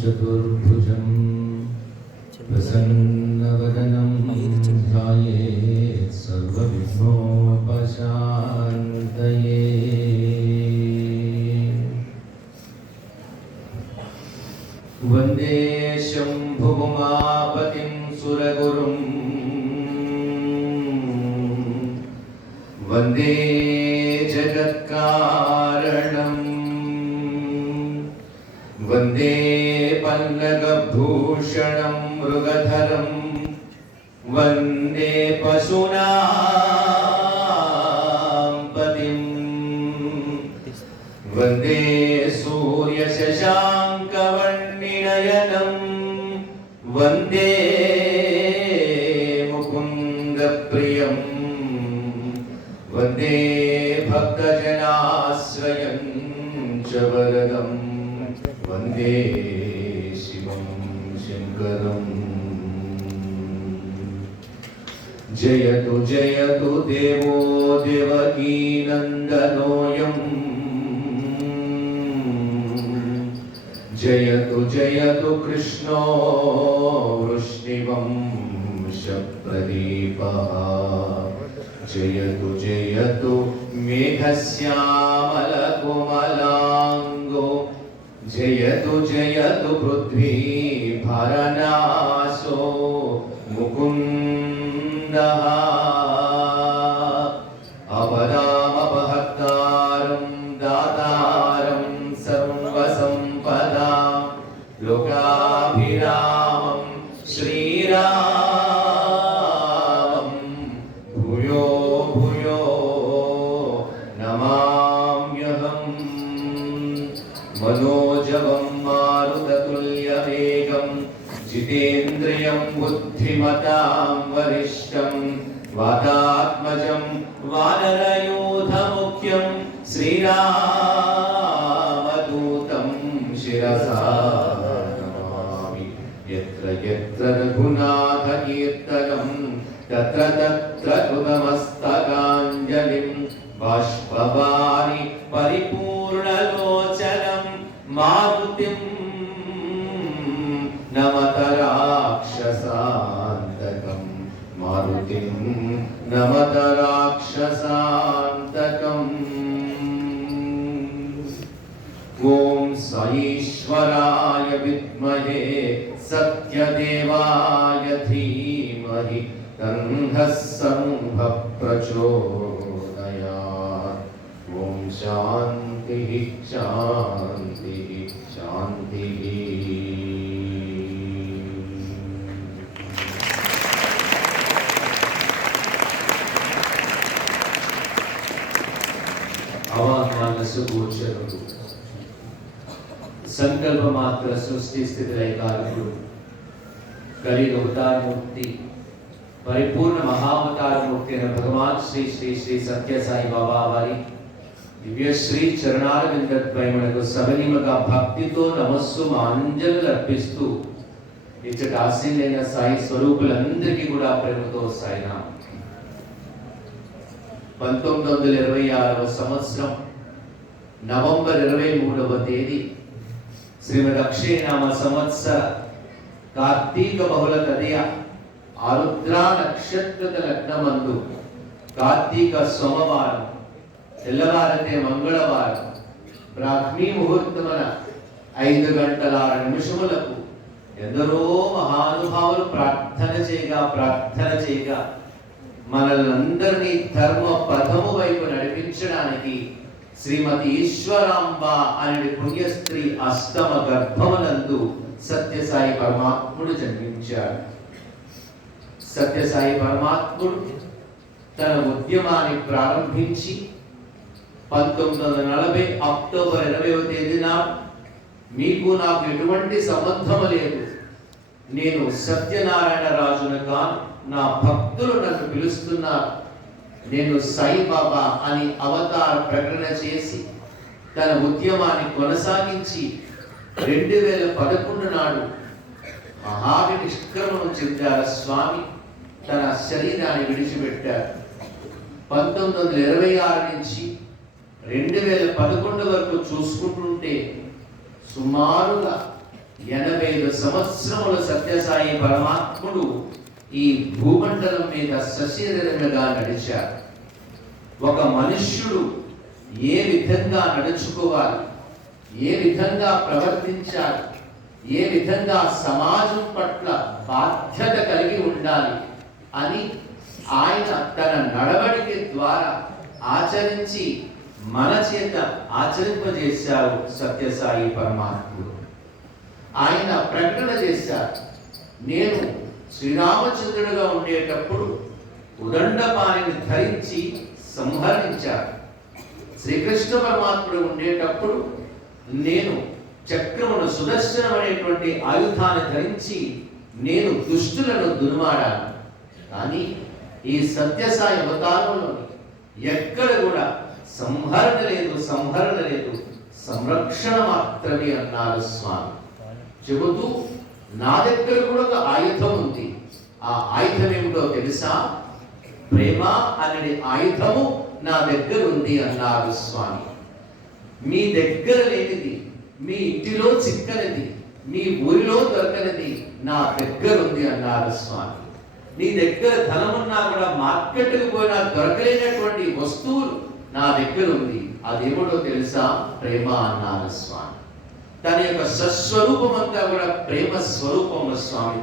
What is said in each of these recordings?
चतुर्भुजं प्रसन्नवदनं ध्यायेत् सर्वविघ्नोपशान्तये। वन्दे शम्भुमापतिं सुरगुरुं वन्दे जगत्कारणं वन्दे पल्लवभूषणं मृगधरं वन्दे पशूनां पतिं वन्दे सूर्यशशाङ्कवर्णिनयनं वन्दे मुकुन्दप्रियं वन्दे भक्तजनाश्रयं च वरदं वन्दे शिवं शङ्करम्। जयतु जयतु देवो देवकीनन्दनोऽयं जयतु जयतु कृष्णो वृष्णिवंशप्रदीपः जयतु जयतु मेघश्यामलकोमलाङ्गो जयतु जयतु पृथ्वी भरनाशो मुकुन्दः अपदामपहर्तारं दातारं सर्वसम्पदां लोकाभिरामं श्रीरामं भूयो भूयो नमाम्यहम्। मनोजवं मारुततुल्यवेगं जितेन्द्रियं बुद्धिमतां वरिष्ठं वातात्मजं वानरयूथमुख्यं श्रीरामदूतं शिरसा नमामि। यत्र यत्र रघुनाथकीर्तनं तत्र तत्र कृतमस्तकाञ्जलिं बाष्पवारि परिपूर्णलोचनं मारुतिं नमत राक्षसान्तकं मारुतिं नमत राक्षसान्तकम्। ॐ साईश्वराय विद्महे सत्यदेवाय धीमहि तन्नः शम्भः प्रचोदयात्। ॐ शान्तिः शान्तिः शान्तिः। అవాహ్వానసుగోచరుడు సంకల్ప మాత్ర సృష్టి స్థితి లయకారకుడు కలియుగ అవతారమూర్తి పరిపూర్ణ మహావతారమూర్తి అయిన భగవాన్ శ్రీ శ్రీ శ్రీ సత్య సాయి బాబా వారి దివ్యశ్రీ చరణారవిందద్వయములకు సవనీయముగా భక్తితో నమస్సు మాంజలు అర్పిస్తూ ఇచ్చటి ఆశీలైన సాయి స్వరూపులందరికీ కూడా ప్రేమతో సాయినా 1926వ సంవత్సరం నవంబర్ 23వ తేదీ శ్రీమద్ అక్షయనామ సంవత్సర కార్తీక బహుళ తదియ ఆరుద్ర నక్షత్ర లగ్నమందు కార్తీక సోమవారం తెల్లవారితే మంగళవారం బ్రాహ్మీ ముహూర్తమున 5:06 ఎందరో మహానుభావులు ప్రార్థన చేయగా మనల్నందరినీ ధర్మ పథము వైపు నడిపించడానికి శ్రీమతి ఈశ్వరాంబ అనే పుణ్యస్త్రీ అష్టమ గర్భమునందు సత్యసాయి పరమాత్ముడు జన్మించాడు. సత్యసాయి పరమాత్ముడు తన ఉద్యమాన్ని ప్రారంభించి 1940 అక్టోబర్ 20వ తేదీన మీకు నాకు ఎటువంటి సంబంధము లేదు, నేను సత్యనారాయణ రాజును కాను, నా భక్తులు నన్ను పిలుస్తున్నారు, నేను సాయిబాబా అని అవతార ప్రకటన చేసి తన ఉద్యమాన్ని కొనసాగించి 2011 నాడు మహావి నిష్క్రమణం చెందారు స్వామి. తన శరీరాన్ని విడిచిపెట్టారు. 1926 నుంచి 2011 వరకు చూసుకుంటుంటే సుమారుగా సంవత్సరములు సత్యసాయి పరమాత్ముడు ఈ భూమండలం మీద సశరీరముగా నడిచారు. ఒక మనుష్యుడు ఏ విధంగా నడుచుకోవాలి, ఏ విధంగా ప్రవర్తించాలి, ఏ విధంగా సమాజం పట్ల బాధ్యత కలిగి ఉండాలి అని ఆయన తన నడవడిక ద్వారా ఆచరించి మన చేత ఆచరింపజేశారు సత్యసాయి పరమాత్ముడు. ఆయన ప్రకటన చేశారు, నేను శ్రీరామచంద్రుడిగా ఉండేటప్పుడు ఉదండపాణిని ధరించి సంహరించారు. శ్రీకృష్ణ పరమాత్ముడు ఉండేటప్పుడు నేను చక్రమును సుదర్శనం అనేటువంటి ఆయుధాన్ని ధరించి నేను దుష్టులను దుర్మాడాను. కానీ ఈ సత్యసాయి అవతారంలో ఎక్కడ కూడా సంహరణ లేదు, సంరక్షణ మాత్రమే అన్నారు స్వామి. చెబుతూ నా దగ్గర కూడా ఒక ఆయుధం ఉంది. ఆ ఆయుధం ఏమిటో తెలుసా? ప్రేమ అనే ఆయుధము నా దగ్గర ఉంది అన్నారు స్వామి. మీ దగ్గర లేనిది, మీ ఇంటిలో చిక్కనిది, మీ ఊరిలో దొరకనిది నా దగ్గర ఉంది అన్నారు స్వామి. నీ దగ్గర ధనమున్నా కూడా మార్కెట్కి పోయినా దొరకలేనటువంటి వస్తువులు నా దగ్గర ఉంది. అదేమిటో తెలుసా? ప్రేమ అన్నారు స్వామి. తన యొక్క సస్వరూపం అంతా కూడా ప్రేమ స్వరూపము స్వామి.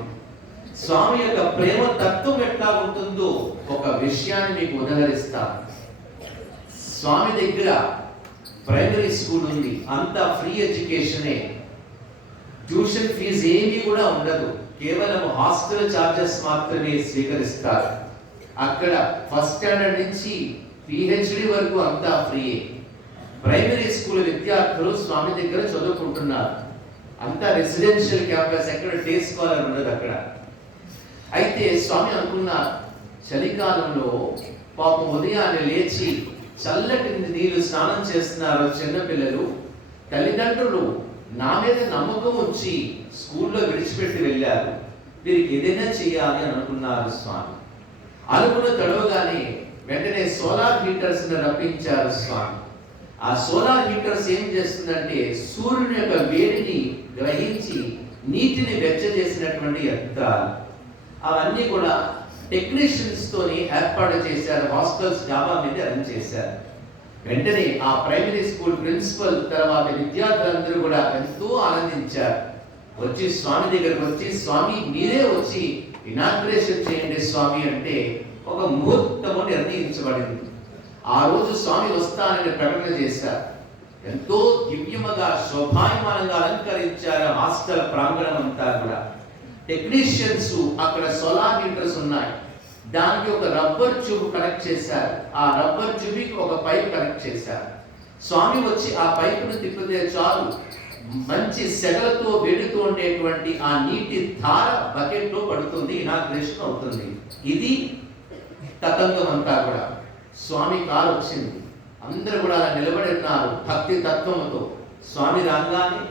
స్వామి యొక్క ప్రేమ తత్వం ఎట్లా ఉంటుందో ఒక విషయాన్ని మీకు ఉదహరిస్తా. స్వామి దగ్గర ప్రైమరీ స్కూల్ ఉంది, అంతా ఫ్రీ ఎడ్యుకేషనే, ట్యూషన్ ఫీజు ఏమీ కూడా ఉండదు, కేవలం హాస్టల్ చార్జెస్ మాత్రమే స్వీకరిస్తారు. అక్కడ ఫస్ట్ స్టాండర్డ్ నుంచి పిహెచ్డి వరకు అంతా ఫ్రీయే. ప్రైమరీ స్కూల్ విద్యార్థులు స్వామి దగ్గర చదువుకుంటున్నారు. అంతా రెసిడెన్షియల్ క్యాంపస్, ఎక్కడ డే స్కాలర్ ఉండదు అక్కడ. అయితే స్వామి అనుకున్నారు, చలికాలంలో పాపం ఉదయాన్నే లేచి చల్లటి నీళ్ళు స్నానం చేస్తున్నారు చిన్నపిల్లలు, తల్లిదండ్రులు నా మీద నమ్మకం ఉంచి స్కూల్లో విడిచిపెట్టి వెళ్ళారు, వీరికి ఏదైనా చేయాలి అని అనుకున్నారు స్వామి. అనుకున్న తడవగానే వెంటనే సోలార్ హీటర్స్ రప్పించారు స్వామి. ఆ సోలార్ హీటర్స్ ఏం చేస్తుందంటే సూర్యుని యొక్క వేడిని గ్రహించి నీటిని వెచ్చజేసినటువంటి యంత్రాలు. అవన్నీ కూడా టెక్నీషియన్స్ తోని ఏర్పాటు చేశారు. హాస్టల్స్ డాబా మీద రన్ చేశారు. వెంటనే ఆ ప్రైమరీ స్కూల్ ప్రిన్సిపల్ తర్వాత విద్యార్థులందరూ కూడా ఎంతో ఆనందించారు. వచ్చి స్వామి దగ్గరకు వచ్చి, స్వామి మీరే వచ్చి ఇనాగ్రేషన్ చేయండి స్వామి అంటే ఒక ముహూర్తము నిర్ణయించబడింది. ఆ రోజు స్వామి వస్తానని ప్రకటన చేశారు. ఎంతో దివ్యముగా శోభాయమానంగా అలంకరించారు హాస్టల్ ప్రాంగణం అంతా కూడా. టెక్నీషియన్స్ అక్కడ సోలార్ హీటర్స్ ఉన్నాయి, దానికి ఒక రబ్బర్ ట్యూబ్ కనెక్ట్ చేశారు. ఆ రబ్బర్ ట్యూబ్కి ఒక పైప్ కనెక్ట్ చేశారు. స్వామి వచ్చి ఆ పైపును తిప్పితే చాలు, మంచి సెగలతో వేడితో ఉండేటువంటి ఆ నీటి ధార బకెట్ లో పడుతుంది, ఇనాగ్రేషన్ అవుతుంది. ఇది తతంగం అంతా కూడా. స్వామి కారు వచ్చింది, అందరూ కూడా అలా నిలబడి ఉన్నారు భక్తి తత్వముతో. స్వామి రాగానే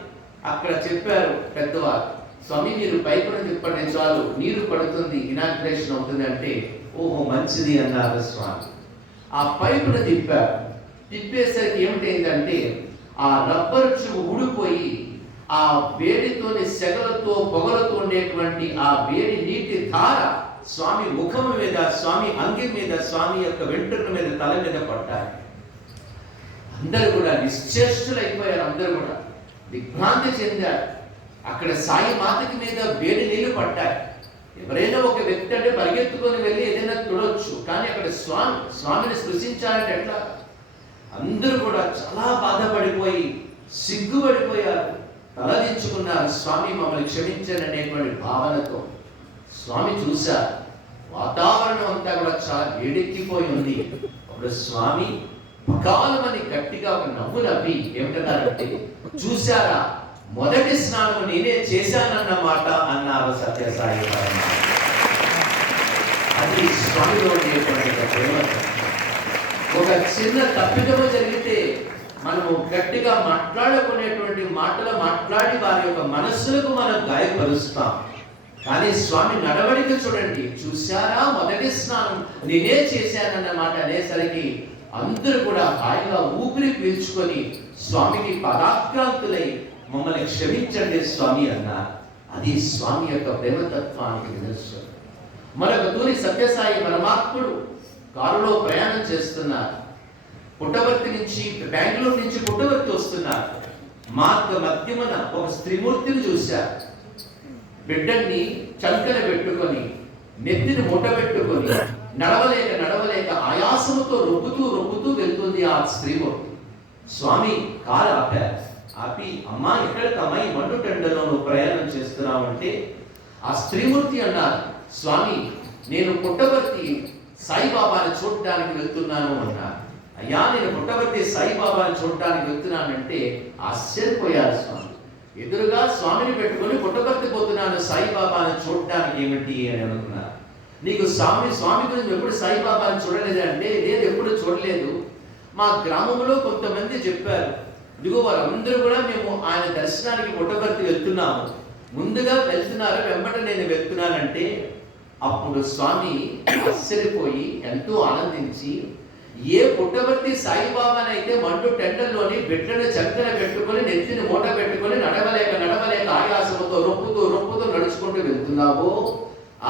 అక్కడ చెప్పారు పెద్దవారు, స్వామి మీరు పైపును తిప్పండి చాలు నీరు పడుతుంది, ఇనాగ్రేషన్ అవుతుంది అంటే ఓహో మంచిది అన్నారు స్వామి. ఆ పైపును తిప్పారు. తిప్పేసరికి ఏమిటైందంటే ఆ రబ్బర్ ట్యూబ్ ఊడిపోయి ఆ వేడితోని సెగలతో పొగలతో ఉండేటువంటి ఆ వేడి నీటి ధార స్వామి ముఖం మీద, స్వామి అంగి మీద, స్వామి యొక్క వెంట్రుక మీద, తల మీద పడ్డారు. అందరూ కూడా నిశ్చేష్టులైపోయారు. అందరూ కూడా దిగ్భ్రాంతి చెందారు. అక్కడ సాయి మాతకి మీద వేడి నీళ్లు పడ్డాయి. ఎవరైనా ఒక వ్యక్తి అంటే పరిగెత్తుకొని వెళ్ళి ఏదైనా చూడొచ్చు, కానీ అక్కడ స్వామిని స్పృశించాలంటే ఎట్లా? అందరూ కూడా చాలా బాధపడిపోయి సిగ్గుపడిపోయారు, తలదించుకున్నారు. స్వామి మమ్మల్ని క్షమించండి అనేటువంటి భావనతో స్వామి చూశారు. వాతావరణం అంతా కూడా చాలా వేడెక్కిపోయి ఉంది. అప్పుడు స్వామి పకాలమని గట్టిగా ఒక నవ్వు నవ్వి ఏమిటన్నారంటే, చూశారా మొదటి స్నానం నేనే చేశానన్నమాట అన్నారు సత్యసాయి. అది స్వామిలో ఉండేటువంటి ప్రేమ. ఒక చిన్న తప్పిదము జరిగితే మనము గట్టిగా మాట్లాడుకునేటువంటి మాటలు మాట్లాడి వారి యొక్క మనస్సులకు మనం గాయపరుస్తాం. కానీ స్వామి నడవడిక చూడండి, చూశారా మొదటి స్నానం నేనే చేశానన్నమాట అనేసరికి అందరూ కూడా హాయిగా ఊపిరి పీల్చుకొని స్వామికి పరాక్రాంతులై మమ్మల్ని క్షమించండి స్వామి అన్నారు. అది స్వామి యొక్క ప్రేమతత్వానికి నిదర్శనం. మరొక తూరి సత్యసాయి పరమాత్ముడు కారులో ప్రయాణం చేస్తున్నారు. పుట్టవర్తి నుంచి, బెంగళూరు నుంచి పుట్టవర్తి వస్తున్నారు. మార్గ మధ్యమున ఒక స్త్రీమూర్తిని చూశారు. బిడ్డని చంకన పెట్టుకొని, నెత్తిని మూట పెట్టుకొని, నడవలేక ఆయాసముతో రొప్పుతూ వెళ్తుంది ఆ స్త్రీమూర్తి. స్వామి కారు ఆపి అమ్మా ఎక్కడికమ్మా ఈ మండు టెండలో నువ్వు ప్రయాణం చేస్తున్నావు అంటే, ఆ స్త్రీమూర్తి అన్నారు, స్వామి నేను పుట్టవర్తి సాయిబాబాని చూడడానికి వెళ్తున్నాను అన్నారు. అయ్యా నేను పుట్టవర్తి సాయిబాబాని చూడడానికి వెళ్తున్నానంటే ఆశ్చర్యపోయారు స్వామి. ఎదురుగా స్వామిని పెట్టుకొని పుట్టవర్తి పోతున్నాను సాయిబాబాని చూడడానికి ఏమిటి అని అనుకున్నారు. నీకు స్వామి గురించి ఎప్పుడు సాయిబాబాని చూడలేదు అంటే, లేదు ఎప్పుడు చూడలేదు. మా గ్రామంలో కొంతమంది చెప్పారు, ఇదిగో వారందరూ కూడా మేము ఆయన దర్శనానికి పుట్టవర్తి వెళ్తున్నాము, ముందుగా వెళ్తున్నారు, వెంబట నేను వెళ్తున్నానంటే, అప్పుడు స్వామి ఆశ్చర్యపోయి ఎంతో ఆనందించి, ఏ పుట్టవర్తి సాయిబాబానైతే మండు టెండర్లోని బిడ్డను చక్కన పెట్టుకొని, నెత్తిని మూట పెట్టుకొని, నడవలేక ఆయాసముతో రొప్పుతూ నడుచుకుంటూ వెళ్తున్నావో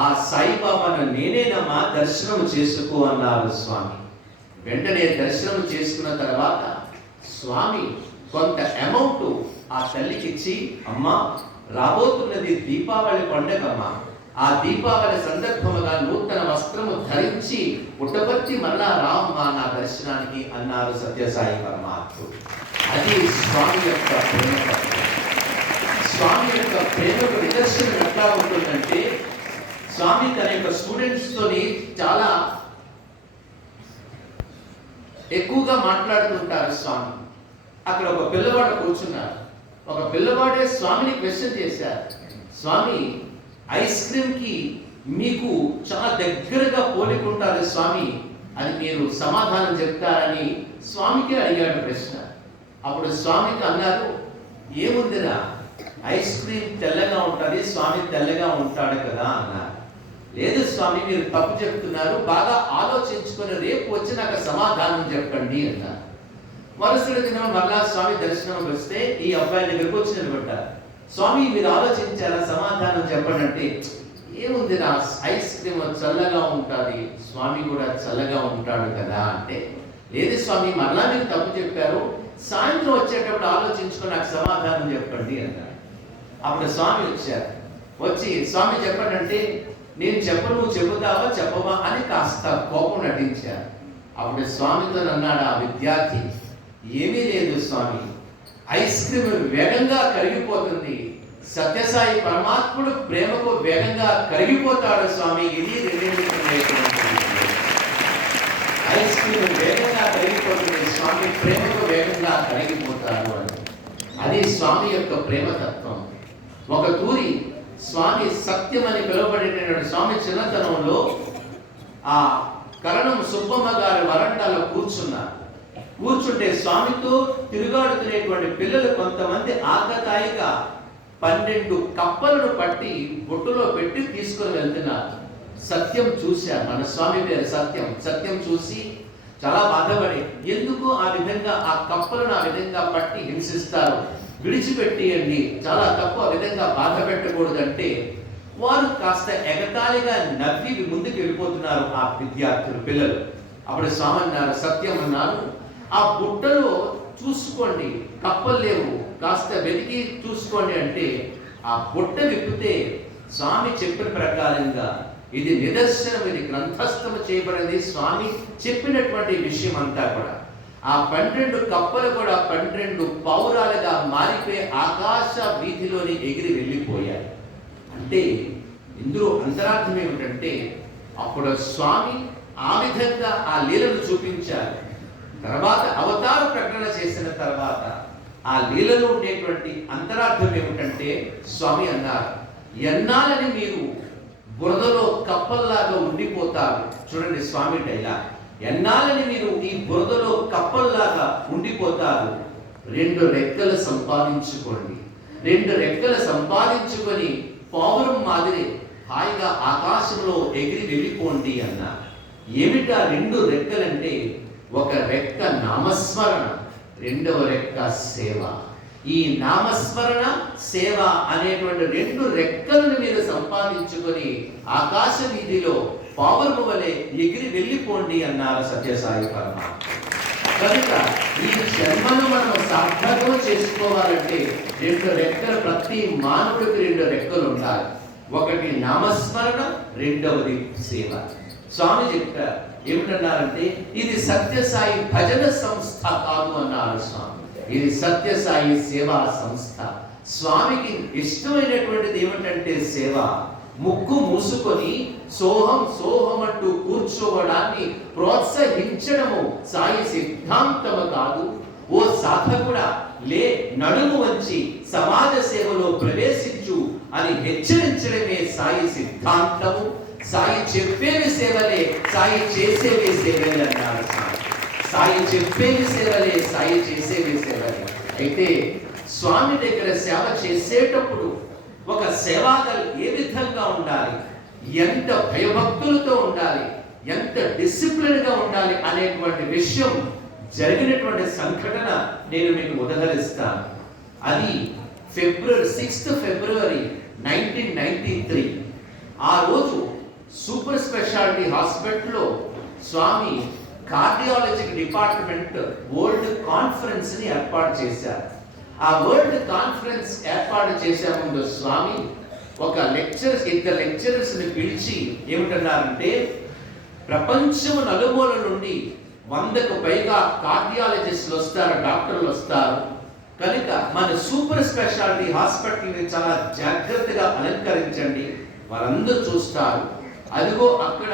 ఆ సాయిబాబాను నేనేనమ్మా, దర్శనం చేసుకో అన్నారు స్వామి. వెంటనే దర్శనం చేసుకున్న తర్వాత స్వామి కొంత అమౌంట్ ఆ తల్లికి ఇచ్చి, అమ్మా రాబోతున్నది దీపావళి పండుగమ్మా, ఆ దీపావళి సందర్భముగా నూతన వస్త్రము ధరించి పుట్టపర్తి మరలా రామ్మా నా దర్శనానికి అన్నారు సత్యసాయి పరమాత్ముడు. అది స్వామి యొక్క ప్రేమ. స్వామి యొక్క ప్రేమకు నిదర్శనం ఎట్లా ఉంటుందంటే, స్వామి తన యొక్క స్టూడెంట్స్ తోని చాలా ఎక్కువగా మాట్లాడుతుంటారు స్వామి. అక్కడ ఒక పిల్లవాడు కూర్చున్నారు. ఒక పిల్లవాడే స్వామిని క్వశ్చన్ చేశారు, స్వామి ఐస్ క్రీమ్ కి మీకు చాలా దగ్గరగా పోలికుంటారు స్వామి, అది మీరు సమాధానం చెప్తారని స్వామికి అడిగాడు ప్రశ్న. అప్పుడు స్వామికి అన్నారు, ఏముందిరా ఐస్ క్రీమ్ తెల్లగా ఉంటుంది, స్వామి తెల్లగా ఉంటాడు కదా అన్నారు. లేదు స్వామి మీరు తప్పు చెప్తున్నారు, బాగా ఆలోచించుకొని రేపు వచ్చి నాకు సమాధానం చెప్పండి అన్నారు. మరుసటి దినం మరలా స్వామి దర్శనం వస్తే ఈ అబ్బాయి దగ్గరకు వచ్చి నిలబడ్డారు. స్వామి మీరు ఆలోచించారా, సమాధానం చెప్పండి అంటే, ఏముంది నా ఐస్ క్రీమ్ చల్లగా ఉంటుంది, స్వామి కూడా చల్లగా ఉంటాడు కదా అంటే, లేదు స్వామి మరలా మీరు తప్పు చెప్పారు, సాయంత్రం వచ్చేటప్పుడు ఆలోచించుకొని నాకు సమాధానం చెప్పండి అన్నారు. అప్పుడు స్వామి వచ్చారు. వచ్చి స్వామి చెప్పండి అంటే, నేను చెప్పను నువ్వు చెబుతావా చెప్పవా అని కాస్త కోపం నటించారు. అప్పుడు స్వామితో అన్నాడు ఆ విద్యార్థి, ఏమీ లేదు స్వామి, ఐస్ క్రీమ్ వేగంగా కరిగిపోతుంది, సత్యసాయి పరమాత్ముడు ప్రేమకు వేగంగా కరిగిపోతాడు స్వామి, ఇది ఐస్ క్రీమ్ వేగంగా కరిగిపోతుంది, స్వామి ప్రేమకు వేగంగా కరిగిపోతాడు అని. అది స్వామి యొక్క ప్రేమతత్వం. ఒక తూరి స్వామి సత్యం అని పిలువబడేటటువంటి స్వామి చిన్నతనంలో ఆ కరణం సుబ్బమ్మ గారి వరండాలో కూర్చుంటే స్వామితో తిరుగాడుతున్నటువంటి పిల్లలు కొంతమంది ఆకతాయిగా 12 కప్పలను పట్టి బొట్టులో పెట్టి తీసుకొని వెళ్తున్నారు. సత్యం చూశారు, మన స్వామి పేరు సత్యం చూసి చాలా బాధపడి, ఎందుకు ఆ విధంగా ఆ కప్పలను ఆ విధంగా పట్టి హింసిస్తారు, విడిచిపెట్టియండి, చాలా తప్పు, ఆ విధంగా బాధ పెట్టకూడదంటే వారు కాస్త ఎగతాళిగా నవ్వి ముందుకు వెళ్ళిపోతున్నారు ఆ విద్యార్థులు పిల్లలు. అప్పుడు స్వామి అన్నారు, సత్యం అన్నారు, ఆ బుట్టలో చూసుకోండి కప్పలు లేవు, కాస్త వెతికి చూసుకోండి అంటే ఆ బుట్ట విప్పితే స్వామి చెప్పిన ప్రకారంగా ఇది నిదర్శనం, ఇది గ్రంథస్థము చేయబడింది, స్వామి చెప్పినటువంటి విషయం అంతా కూడా. ఆ 12 కప్పలు కూడా 12 పౌరాలుగా మారిపోయి ఆకాశ వీధిలోని ఎగిరి వెళ్ళిపోయాయి. అంటే ఇందులో అంతరార్థం ఏమిటంటే, అప్పుడు స్వామి ఆ విధంగా ఆ లీలను చూపించారు. తర్వాత అవతార ప్రకటన చేసిన తర్వాత ఆ లీలలో ఉండేటువంటి అంతరార్థం ఏమిటంటే, స్వామి అన్నారు, ఎన్నాలని మీరు బురదలో కప్పల్లాగా ఉండిపోతారు. చూడండి స్వామి డైలాగ్, ఎన్నాలని మీరు ఈ బురదలో కప్పల్లాగా ఉండిపోతారు, 2 రెక్కలు సంపాదించుకోండి, 2 రెక్కలు సంపాదించుకొని పావురం మాదిరి హాయిగా ఆకాశంలో ఎగిరి వెళ్ళిపోండి అన్న. ఏమిటా 2 రెక్కలంటే, ఒక రెక్క నామస్మరణ, రెండవ రెక్క సేవ. ఈ నామస్మరణ సేవ అనేటువంటి 2 రెక్కలను మీరు సంపాదించుకొని ఆకాశ వీధిలో పావురము వలె ఎగిరి వెళ్ళిపోండి అన్నారు సత్యసాయి పరమాత్మ. కనుక ఈ జన్మను మనం సార్థకం చేసుకోవాలంటే 2 రెక్కలు, ప్రతి మానవుడికి 2 రెక్కలు ఉండాలి. ఒకటి నామస్మరణ, రెండవది సేవ. స్వామి చెప్పారు ఏమిటన్నారంటే, ఇది సత్యసాయి భజన సంస్థ కాదు అన్నారు స్వామి, ఇది సత్యసాయి సేవా సంస్థ. స్వామికి ఇష్టమైనటువంటిది ఏమిటంటే సేవ. ముక్కు మూసుకొని సోహం సోహం అంటూ కూర్చోవడాన్ని ప్రోత్సహించడము సాయి సిద్ధాంతము కాదు. ఓ సాధకుడా, లే, నడుము వంచి సమాజ సేవలో ప్రవేశించు అని హెచ్చరించడమే సాయి సిద్ధాంతము. సాయి చెప్పేవి సేవలే, సాయి చేసేవి సేవలే అన్నారు స్వామి. సాయి చెప్పేవి సేవలే, సాయి చేసేవి సేవలే. అయితే స్వామి దగ్గర సేవ చేసేటప్పుడు ఒక సేవాదల్ ఏ విధంగా ఉండాలి, ఎంత భయభక్తులతో ఉండాలి, ఎంత డిసిప్లిన్ గా ఉండాలి అనేటువంటి విషయం జరిగినటువంటి సంఘటన నేను మీకు ఉదహరిస్తాను. అది ఫిబ్రవరి 1993. ఆ రోజు సూపర్ స్పెషాలిటీ హాస్పిటల్లో స్వామి కార్డియాలజీ డిపార్ట్మెంట్ వరల్డ్ కాన్ఫరెన్స్ ని ఏర్పాటు చేశారు. ఆ వరల్డ్ కాన్ఫరెన్స్ ఏర్పాటు చేసే ముందు స్వామి ఇద్దరు లెక్చరర్స్ ని పిలిచి ఏమిటన్నారంటే, ప్రపంచము నలుమూల నుండి 100కు పైగా కార్డియాలజిస్టులు వస్తారు, డాక్టర్లు వస్తారు. కనుక మన సూపర్ స్పెషాలిటీ హాస్పిటల్ని చాలా జాగ్రత్తగా అలంకరించండి, వారందరూ చూస్తారు. అదిగో అక్కడ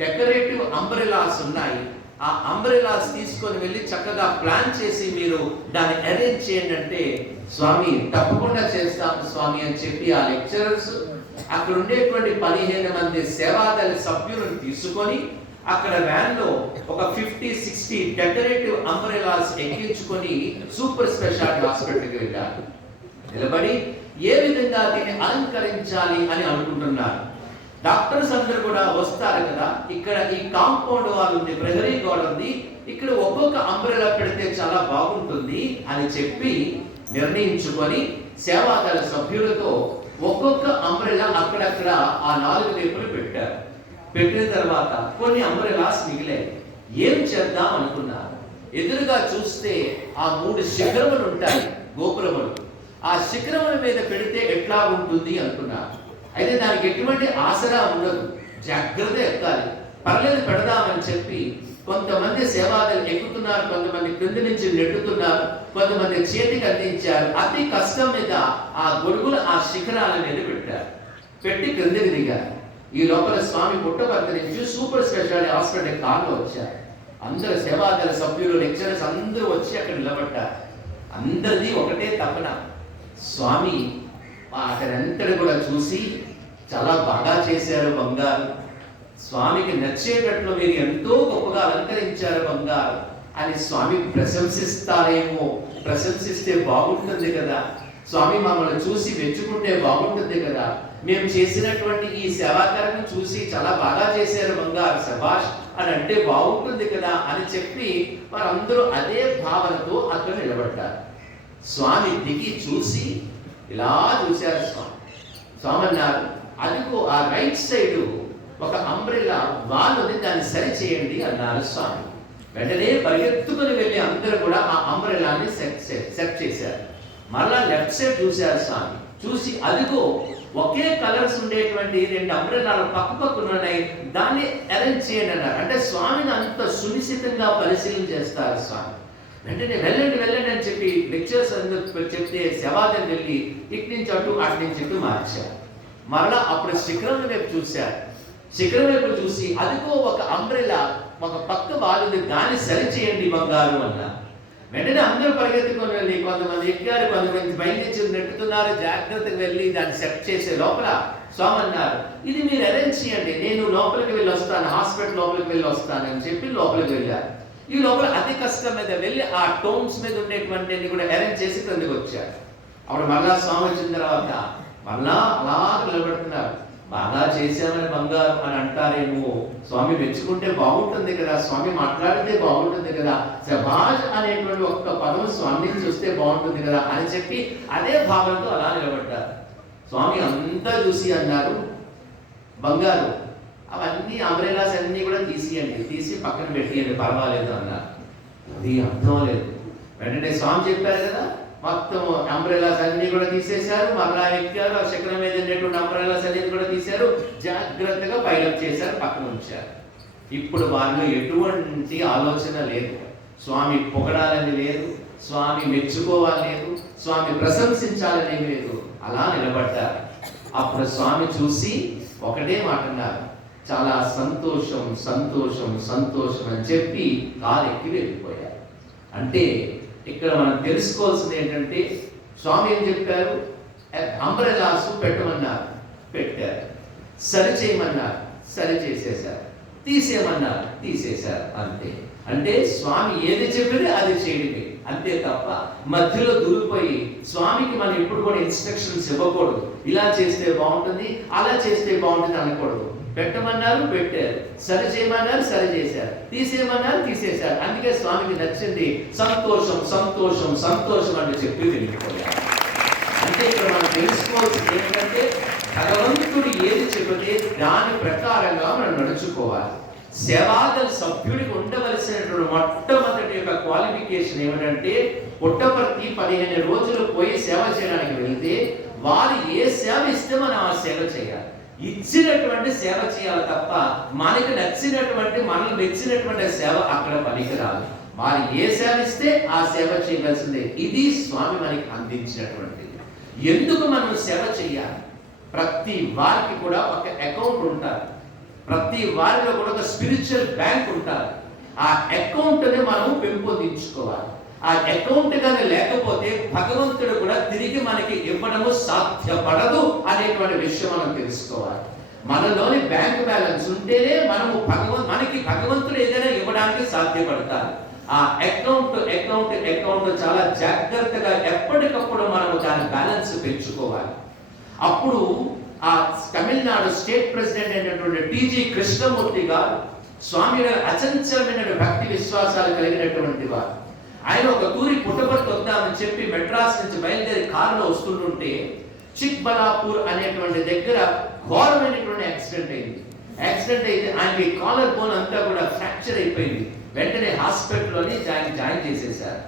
డెకరేటివ్ అంబ్రెలాస్ ఉన్నాయి, ఆ అంబ్రెలాస్ తీసుకొని వెళ్ళి చక్కగా ప్లాన్ చేసి మీరు దాన్ని అరేంజ్ చేయండి అంటే, స్వామి తప్పకుండా చేస్తాము స్వామి అని చెప్పి ఆ లెక్చరర్స్ అక్కడ ఉండేటువంటి 15 మంది సేవాదళ సభ్యులను తీసుకొని అక్కడ వ్యాన్ లో ఒక 50-60 డెకరేటివ్ అంబ్రెలాస్ ఎక్కించుకొని సూపర్ స్పెషాలిటీ హాస్పిటల్కి వెళ్ళారు. నిలబడి ఏ విధంగా దీన్ని అలంకరించాలి అని అనుకుంటున్నారు. డాక్టర్స్ అందరూ కూడా వస్తారు కదా, ఇక్కడ ఈ కాంపౌండ్ వాల్ ఉంది, ప్రహరీ గోడ ఉంది, ఇక్కడ ఒక్కొక్క అంబ్రెలా పెడితే చాలా బాగుంటుంది అని చెప్పి నిర్ణయించుకొని సేవాదళ సభ్యులతో ఒక్కొక్క అంబ్రెలా అక్కడక్కడ ఆ 4 వైపులు పెట్టారు. పెట్టిన తర్వాత కొన్ని అంబ్రెలాస్ మిగిలాయి. ఏం చేద్దాం అనుకున్నారు. ఎదురుగా చూస్తే ఆ 3 శిఖరములు ఉంటాయి, గోపురములు. ఆ శిఖరముల మీద పెడితే ఎట్లా ఉంటుంది అనుకున్నారు. అయితే దానికి ఎటువంటి ఆసరా ఉండదు, జాగ్రత్త ఎక్కాలి. పర్లేదు పెడదామని చెప్పి కొంతమంది సేవాదలు ఎక్కుతున్నారు, కొంతమంది కింద నుంచి నెట్టుతున్నారు, కొంతమంది చేతికి అందించారు. అతి కష్టం మీద ఆ గొడుగులు ఆ శిఖరాల మీద పెట్టారు. పెట్టి కిందకి దిగారు. ఈ లోపల స్వామి పుట్టపర్తి నుంచి సూపర్ స్పెషాలిటీ హాస్పిటల్ కార్లో వచ్చారు. అందరు సేవాదళ సభ్యులు, లెక్చరర్స్ అందరూ వచ్చి అక్కడ నిలబడ్డారు. అందరిది ఒకటే తపన, స్వామి అక్కడంతటి కూడా చూసి చాలా బాగా చేశారు బంగారు, స్వామికి నచ్చేటట్లు మీరు ఎంతో గొప్పగా అలంకరించారు బంగారు అని స్వామి ప్రశంసిస్తారేమో. ప్రశంసిస్తే బాగుంటుంది కదా, స్వామి మమ్మల్ని చూసి మెచ్చుకుంటే బాగుంటుంది కదా, మేము చేసినటువంటి ఈ సేవాకారం చూసి చాలా బాగా చేశారు బంగారు, శభాష్ అని అంటే బాగుంటుంది కదా అని చెప్పి వారందరూ అదే భావనతో అక్కడ నిలబడ్డారు. స్వామి దిగి చూసి ఇలా చూశారు. స్వామి అన్నారు, అదిగో ఆ రైట్ సైడ్ ఒక అంబ్రెల్లా వాల్ ఉంది, దాన్ని సరి చేయండి అన్నారు స్వామి. వెంటనే పరిగెత్తుకుని వెళ్ళి అందరూ కూడా ఆ అంబ్రెల్లాని సెట్ చేశారు. మళ్ళా లెఫ్ట్ సైడ్ చూశారు స్వామి. చూసి అదిగో ఒకే కలర్స్ ఉండేటువంటి 2 అంబ్రెల్లాలు పక్క పక్కన ఉన్నాయి, దాన్ని అరేంజ్ చేయండి అన్నారు. అంటే స్వామిని అంత సునిశ్చితంగా పరిశీలన చేస్తారు స్వామి. వెంటనే వెళ్ళండి వెళ్ళండి అని చెప్పి లెక్చర్స్ అందరూ చెప్తే సేవాదలు వెళ్ళి ఇటు నుంచి అటు అటు నుంచి ఇటు మార్చారు. మరలా అప్పుడు శిఖరం వైపు చూశారు. శిఖరం వైపు చూసి అదిగో ఒక అంబ్రెల్లా ఒక పక్క బాలుంది, దాన్ని సరి చేయండి బంగారు అన్నారు. వెంటనే అందరూ పరిగెత్తుకొని వెళ్ళి కొంతమంది ఎక్కారు, కొంతమంది బయలుదేరి నెట్టుతున్నారు. జాగ్రత్తగా వెళ్ళి దాన్ని సెట్ చేసే లోపల స్వామి అన్నారు, ఇది మీరు అరేంజ్ చేయండి, నేను లోపలికి వెళ్ళి వస్తాను, హాస్పిటల్ లోపలికి వెళ్ళి వస్తాను అని చెప్పి లోపలికి వెళ్ళారు. ఈ లోపల అతి కష్టం మీద వెళ్ళి ఆ టోన్స్ మీద ఉండేటువంటి కూడా అరేంజ్ చేసి కిందకి వచ్చారు. అప్పుడు మళ్ళా స్వామి వచ్చిన తర్వాత మళ్ళా అలా నిలబడుతున్నారు. బాగా చేసామని బంగారు అని అంటారేమో, స్వామి మెచ్చుకుంటే బాగుంటుంది కదా, స్వామి మాట్లాడితే బాగుంటుంది కదా, శభాష్ అనేటువంటి ఒక్క పదం స్వామిని చూస్తే బాగుంటుంది కదా అని చెప్పి అదే భావనతో అలా నిలబడ్డారు. స్వామి అంతా చూసి అన్నారు, బంగారు అవన్నీ అంబ్రెలాస్ అన్నీ కూడా తీసి పక్కన పెట్టియండి, పర్వాలేదు అన్నారు. అది అర్థం లేదు. వెంటనే స్వామి చెప్పారు కదా, మొత్తం అంబ్రెలాస్ అన్ని కూడా తీసేశారు, మరలా ఎక్కారు, ఆ శకరం మీద ఉండేటువంటి అంబ్రెలాస్ అన్ని కూడా తీశారు, జాగ్రత్తగా పైలప్ చేశారు, పక్కన ఉంచారు. ఇప్పుడు వాళ్ళు ఎటువంటి ఆలోచన లేదు, స్వామి పొగడాలని లేదు, స్వామి మెచ్చుకోవాలి లేదు, స్వామి ప్రశంసించాలని లేదు, అలా నిలబడ్డారు. అప్పుడు స్వామి చూసి ఒకటే మాట అన్నారు, చాలా సంతోషం సంతోషం సంతోషం అని చెప్పి కారెక్కి వెళ్ళిపోయారు. అంటే ఇక్కడ మనం తెలుసుకోవాల్సింది ఏంటంటే, స్వామి ఏం చెప్పారు, అంబ్రెలాసు పెట్టమన్నారు, పెట్టారు, సరి చేయమన్నారు, సరి చేసేశారు, తీసేయమన్నారు, తీసేశారు, అంతే. అంటే స్వామి ఏది చెప్పితే అది చేయడమే, అంతే తప్ప మధ్యలో దూరిపోయి స్వామికి మనం ఎప్పుడు కూడా ఇన్స్ట్రక్షన్స్ ఇవ్వకూడదు. ఇలా చేస్తే బాగుంటుంది, అలా చేస్తే బాగుంటుంది అనకూడదు. పెట్టమన్నారు, పెట్టారు, సరి చేయమన్నారు, సరి చేశారు, తీసేయమన్నారు, తీసేశారు. అందుకే స్వామికి నచ్చింది సంతోషం సంతోషం సంతోషం అని చెప్పి వెళ్ళిపోయారు. అంటే ఇక్కడ మనం తెలుసుకోవాల్సింది ఏంటంటే, భగవంతుడు ఏది చెబితే దాని ప్రకారంగా మనం నడుచుకోవాలి. సేవాదళ సభ్యుడికి ఉండవలసినటువంటి మొట్టమొదటి యొక్క క్వాలిఫికేషన్ ఏమిటంటే, పుట్టపర్తి 15 రోజులు పోయి సేవ చేయడానికి వెళ్తే వారు ఏ సేవ ఇస్తే మనం ఆ సేవ చేయాలి, ఇచ్చినటువంటి సేవ చేయాలి తప్ప మనకి నచ్చినటువంటి మనల్ని మెచ్చినటువంటి సేవ అక్కడ పనికిరాదు. వారు ఏ సేవ ఇస్తే ఆ సేవ చేయవలసిందే. ఇది స్వామి మనకి అందించినటువంటిది. ఎందుకు మనం సేవ చేయాలి? ప్రతి వారికి కూడా ఒక అకౌంట్ ఉంటారు, ప్రతి వారిలో కూడా ఒక స్పిరిచువల్ బ్యాంక్ ఉంటారు. ఆ అకౌంట్ని మనం పెంపొందించుకోవాలి. ఆ అకౌంట్ కానీ లేకపోతే భగవంతుడు కూడా తిరిగి మనకి ఇవ్వడము సాధ్యపడదు అనేటువంటి విషయం మనం తెలుసుకోవాలి. మనలోని బ్యాంక్ బ్యాలెన్స్ ఉంటేనే మనము మనకి భగవంతుడు ఏదైనా ఇవ్వడానికి సాధ్యపడతారు. ఆ అకౌంట్ అకౌంట్ అకౌంట్ చాలా జాగ్రత్తగా ఎప్పటికప్పుడు మనము దాని బ్యాలెన్స్ పెంచుకోవాలి. అప్పుడు ఆ తమిళనాడు స్టేట్ ప్రెసిడెంట్ అయినటువంటి టీజీ కృష్ణమూర్తి గారు స్వామి అచంచలమైన భక్తి విశ్వాసాలు కలిగినటువంటి వారు. ఆయన ఒక తూరి పుట్టపర్తి వద్దామని చెప్పి మెడ్రాస్ నుంచి బయలుదేరి కారులో వస్తుంటుంటే చిక్బలాపూర్ అనేటువంటి దగ్గర ఘోరమైనటువంటి యాక్సిడెంట్ అయింది. యాక్సిడెంట్ అయితే ఆయనకి కాలర్ బోన్ అంతా కూడా ఫ్రాక్చర్ అయిపోయింది. వెంటనే హాస్పిటల్లోని జాయిన్ చేసేశారు.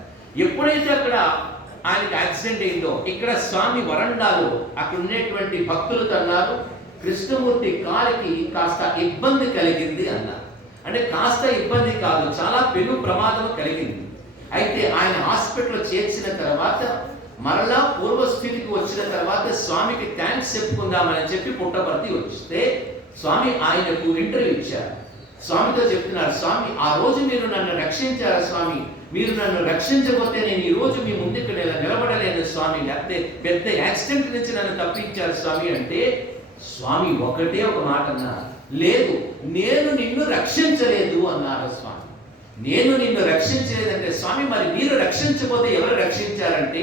ఎప్పుడైతే అక్కడ ఆయనకి యాక్సిడెంట్ అయిందో, ఇక్కడ స్వామి వరండాలో అక్కడ ఉండేటువంటి భక్తులతో అన్నారు, కృష్ణమూర్తి కారుకి కాస్త ఇబ్బంది కలిగింది అన్నారు. అంటే కాస్త ఇబ్బంది కాదు, చాలా పెను ప్రమాదం కలిగింది. అయితే ఆయన హాస్పిటల్లో చేర్చిన తర్వాత మరలా పూర్వస్థితికి వచ్చిన తర్వాత స్వామికి థ్యాంక్స్ చెప్పుకుందామని చెప్పి పుట్టపర్తి వస్తే స్వామి ఆయనకు ఇంటర్వ్యూ ఇచ్చారు. స్వామితో చెప్తున్నారు, స్వామి ఆ రోజు మీరు నన్ను రక్షించారు స్వామి, మీరు నన్ను రక్షించకపోతే నేను ఈ రోజు మీ ముందుకు నిలబడలేను స్వామి, లేకపోతే పెద్ద యాక్సిడెంట్ నుంచి నన్ను తప్పించారు స్వామి అంటే స్వామి ఒకటే ఒక మాట అన్నారు, లేదు నేను నిన్ను రక్షించలేదు అన్నారు స్వామి. నేను నిన్ను రక్షించలేదంటే స్వామి మరి మీరు రక్షించకపోతే ఎవరు రక్షించారంటే,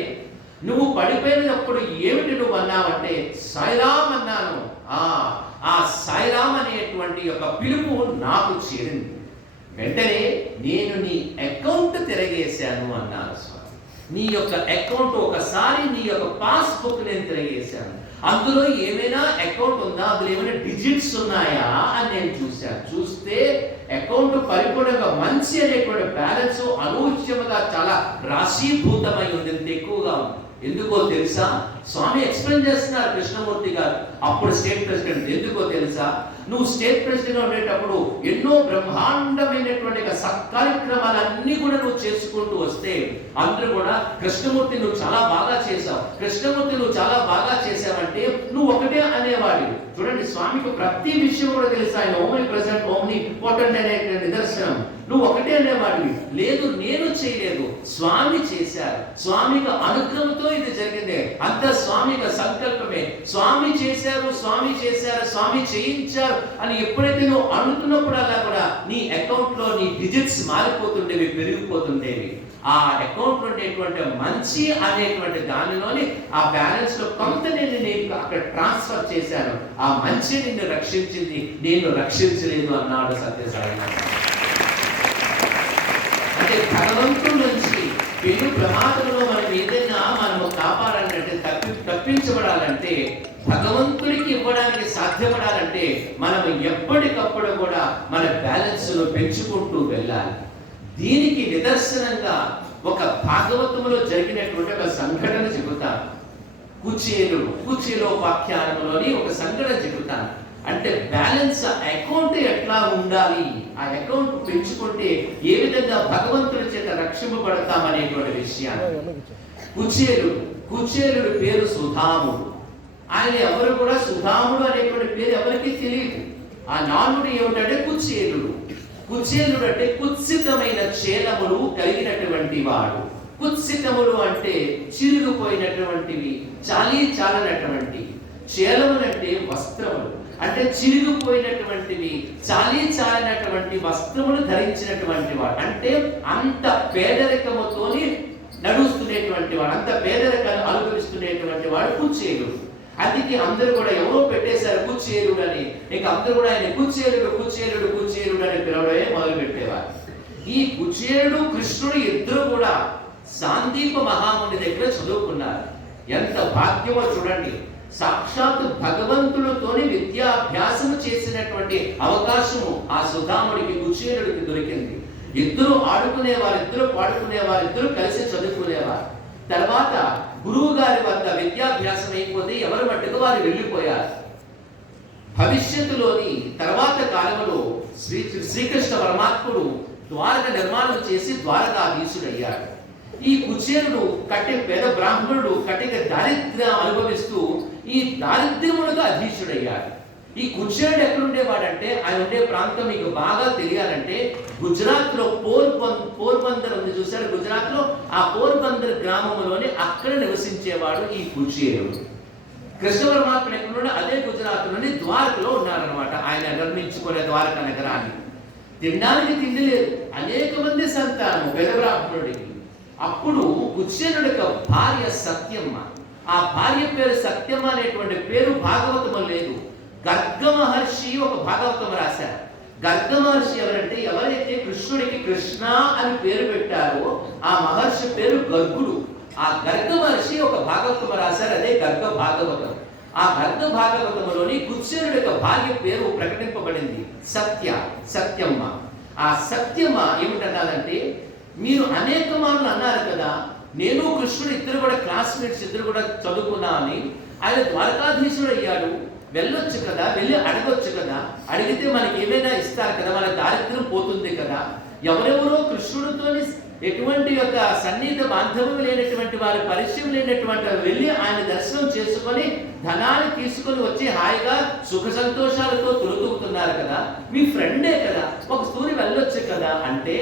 నువ్వు పడిపోయినప్పుడు ఏమిటి నువ్వు అన్నావంటే సాయిరామ్ అన్నాను. ఆ సాయిరామ్ అనేటువంటి యొక్క పిలుపు నాకు చేరింది. వెంటనే నేను నీ అకౌంట్ తిరగేశాను అన్నారు స్వామి. నీ యొక్క అకౌంట్ ఒకసారి నీ యొక్క పాస్బుక్ నేను తిరగేశాను, అందులో ఏమైనా అకౌంట్ ఉందా, అందులో ఏమైనా డిజిట్స్ ఉన్నాయా అని నేను చూశాను. చూస్తే అకౌంట్ పరిపూర్ణంగా మంచి అనేటువంటి బ్యాలెన్స్ అనూహ్యముగా చాలా రాశీభూతమై ఉంది, ఎంత ఎక్కువగా ఉంది. ఎందుకో తెలుసా? స్వామి ఎక్స్ప్లెయిన్ చేస్తున్నారు కృష్ణమూర్తి గారు, అప్పుడు స్టేట్ ప్రెసిడెంట్. ఎందుకో తెలుసా? నువ్వు స్టేట్ ప్రెసిడెంట్ ఉండేటప్పుడు ఎన్నో బ్రహ్మాండమైనటువంటి సత్కార్యక్రమాలన్నీ కూడా నువ్వు చేసుకుంటూ వస్తే అందరూ కూడా కృష్ణమూర్తి నువ్వు చాలా బాగా చేశావు, కృష్ణమూర్తి నువ్వు చాలా బాగా చేశావంటే నువ్వు ఒకటే అనేవాడి. చూడండి, స్వామికి ప్రతి విషయం కూడా తెలుసు. ఆయన ఓమ్ని ప్రెసెంట్ ఓమ్ని పోటెంట్ అనే నిదర్శనం. నువ్వు ఒకటే అనేవాడివి, లేదు నేను చేయలేదు, స్వామి చేశారు, స్వామికి అనుగ్రహంతో ఇది జరిగింది, అంతా స్వామి యొక్క సంకల్పమే. స్వామి చేశారు, స్వామి చేశారు, స్వామి చేయించారు అని ఎప్పుడైతే నువ్వు అనుకున్నప్పుడల్లా కూడా నీ అకౌంట్ లో నీ డిజిట్స్ మారిపోతుండేవి, పెరిగిపోతుండేవి. ఆ అకౌంట్ ఉండేటువంటి మంచి అనేటువంటి దానిలోని ఆ బ్యాలెన్స్ లో కొంత నేను అక్కడ ట్రాన్స్ఫర్ చేశాను. ఆ మంచి నిన్ను రక్షించింది, నేను రక్షించలేదు అన్నాడు సత్యసాయి. అంటే భగవంతుడి నుంచి పెను ప్రమాదంలో మనం ఏదైనా మనము కాపాడాలంటే, తప్పించబడాలంటే, భగవంతుడికి ఇవ్వడానికి సాధ్యపడాలంటే మనం ఎప్పటికప్పుడు కూడా మన బ్యాలెన్స్ పెంచుకుంటూ వెళ్ళాలి. దీనికి నిదర్శనంగా ఒక భాగవతములో జరిగినటువంటి ఒక సంఘటన చెబుతాను. కుచేలోపాఖ్యానంలోని ఒక సంఘటన చెబుతాను. అంటే బ్యాలెన్స్ అకౌంట్ ఎట్లా ఉండాలి, ఆ అకౌంట్ పెంచుకుంటే ఏ విధంగా భగవంతుడి చేత రక్షింపబడతామనేటువంటి విషయాన్ని. కుచేలుడు పేరు సుధాముడు. ఆయన ఎవరు కూడా సుధాముడు అనేటువంటి పేరు ఎవరికి తెలియదు. ఆ నానుడు ఏమిటంటే కుచేలుడు. కుచేలుడు అంటే కుత్సితమైన చేలములు కలిగినటువంటి వాడు. కుత్సితములు అంటే చిరిగిపోయినటువంటివి, చాలనటువంటి. చేలములంటే వస్త్రములు, అంటే చిరిగిపోయినటువంటివి, చాలనటువంటి వస్త్రములు ధరించినటువంటి వాడు. అంటే అంత పేదరికముతోని నడుస్తున్నటువంటి వాడు, అంత పేదరికాన్ని అనుభవిస్తున్నటువంటి వాడు కుచేలుడు. అందుకే అందరూ కూడా ఎవరో పెట్టేశారు కుచేలుడు అని. ఇంకా అందరూ కూడా ఆయన కుచేలుడు కుచేలుడు కుచేలుడు అని పిలవడమే మొదలు పెట్టేవారు. ఈ కుచేలుడు కృష్ణుడు ఇద్దరు కూడా సాందీప మహాముని దగ్గర చదువుకున్నారు. ఎంత భాగ్యమో చూడండి. సాక్షాత్ భగవంతుడితోని విద్యాభ్యాసము చేసినటువంటి అవకాశము ఆ సుధాముడికి కుచేలుడికి దొరికింది. ఇద్దరు ఆడుకునేవారు, ఇద్దరు పాడుకునేవారు, ఇద్దరు కలిసి చదువుకునేవారు. తర్వాత గురువు గారి వద్ద విద్యాభ్యాసం అయిపోతే ఎవరి మట్టుకు వారు వెళ్ళిపోయారు. భవిష్యత్తులోని తర్వాత కాలంలో శ్రీకృష్ణ పరమాత్ముడు ద్వారక నిర్మాణం చేసి ద్వారకాధీశుడయ్యాడు. ఈ కుచేలుడు పేద బ్రాహ్మణుడు కటిక దారిద్ర్యం అనుభవిస్తూ ఈ దారిద్ర్యములకు అధీశుడయ్యాడు. ఈ కుచేలుడు ఎక్కడుండేవాడంటే, ఆయన ఉండే ప్రాంతం మీకు బాగా తెలియాలంటే గుజరాత్ లో పోర్బందర్ ఉంది చూసాడు. గుజరాత్ లో ఆ పోర్బందర్ గ్రామంలోని అక్కడ నివసించేవాడు ఈ కుచేలుడు. కృష్ణ పరమాత్ముడు ఎక్కడున్నా అదే గుజరాత్ నుండి ద్వారకలో ఉన్నారనమాట. ఆయన నిర్మించుకునే ద్వారక నగరాన్ని. తినడానికి తిండి లేదు, అనేక మంది సంతానం పేద బ్రాహ్మణుడికి. అప్పుడు కుచేలుడి యొక్క భార్య సత్యమ్మ. ఆ భార్య పేరు సత్యమ్మ అనేటువంటి పేరు భాగవతము లేదు. గర్గ మహర్షి ఒక భాగవతం రాశారు. గర్గ మహర్షి ఎవరంటే, ఎవరైతే కృష్ణుడికి కృష్ణ అని పేరు పెట్టారో ఆ మహర్షి పేరు గర్గుడు. ఆ గర్గ మహర్షి ఒక భాగవతం రాశారు, అదే గర్గ భాగవతం. ఆ గర్గ భాగవతంలోని కుచేలుడి యొక్క భార్య పేరు ప్రకటింపబడింది, సత్యమ్మ. ఆ సత్యమ్మ ఏమిటన్నారంటే, మీరు అనేక మార్లు అన్నారు కదా, నేను కృష్ణుడు ఇద్దరు కూడా క్లాస్మేట్స్, ఇద్దరు కూడా చదువుకున్నా అని. ఆయన ద్వారకాధీశుడు అయ్యాడు, వెళ్ళొచ్చు కదా, వెళ్ళి అడగొచ్చు కదా, అడిగితే మనకి ఏమైనా ఇస్తారు కదా, మన దారిద్ర్యం పోతుంది కదా. ఎవరెవరో కృష్ణుడితో ఎటువంటి యొక్క సన్నిహిత బాంధవ్యం లేనటువంటి వారి, పరిచయం లేనటువంటి వెళ్ళి ఆయన దర్శనం చేసుకొని ధనాన్ని తీసుకొని వచ్చి హాయిగా సుఖ సంతోషాలతో తొలుతూగుతున్నారు కదా, మీ ఫ్రెండే కదా, ఒక తూరి వెళ్ళొచ్చు కదా అంటే,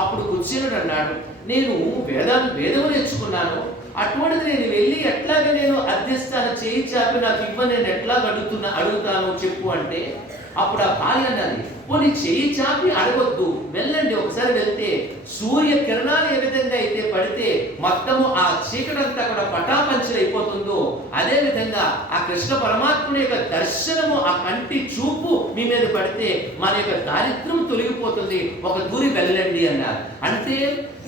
అప్పుడు కుచేలుడు అన్నాడు, నేను వేదము నేర్చుకున్నాను, అటువంటిది నేను వెళ్ళి ఎట్లాగా నేను అర్థిస్తాను, చేయి చాపి నాకు ఇవ్వని నేను ఎట్లా అడుగుతాను చెప్పు అంటే, అప్పుడు ఆ భార్య అన్నది, పోనీ చేయి చాపి అడగొద్దు, వెళ్ళండి. ఒకసారి వెళ్తే సూర్య కిరణాలు ఏ విధంగా అయితే పడితే మొత్తము ఆ చీకటంతా కూడా పటాపంచలు అయిపోతుందో, అదే విధంగా ఆ కృష్ణ పరమాత్ముని యొక్క దర్శనము, ఆ కంటి చూపు మీ మీద పడితే మన యొక్క దారిద్ర్యం తొలగిపోతుంది, ఒక దూరి వెళ్ళండి అన్నారు. అంటే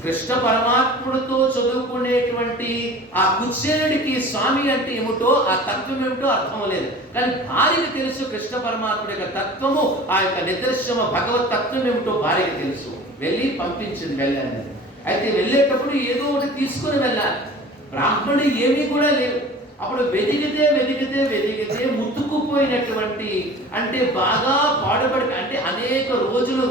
కృష్ణ పరమాత్ముడితో చదువుకునేటువంటి ఆ కుచేలుడికి స్వామి అంటే ఏమిటో, ఆ తత్వం ఏమిటో అర్థం లేదు. కానీ భార్యకి తెలుసు కృష్ణ పరమాత్ముడి యొక్క తత్వము, ఆ యొక్క నిదర్శనము భగవత్ తత్వం ఏమిటో భార్యకి తెలుసు. వెళ్ళి పంపించింది, వెళ్ళండి. అయితే వెళ్ళేటప్పుడు ఏదో ఒకటి తీసుకుని వెళ్ళాలి. బ్రాహ్మణుడు ఏమీ కూడా లేవు. అప్పుడు వెతికితే ముత్తుకుపోయినటువంటి, అంటే బాగా పాడుబడి, అంటే అనేక రోజులు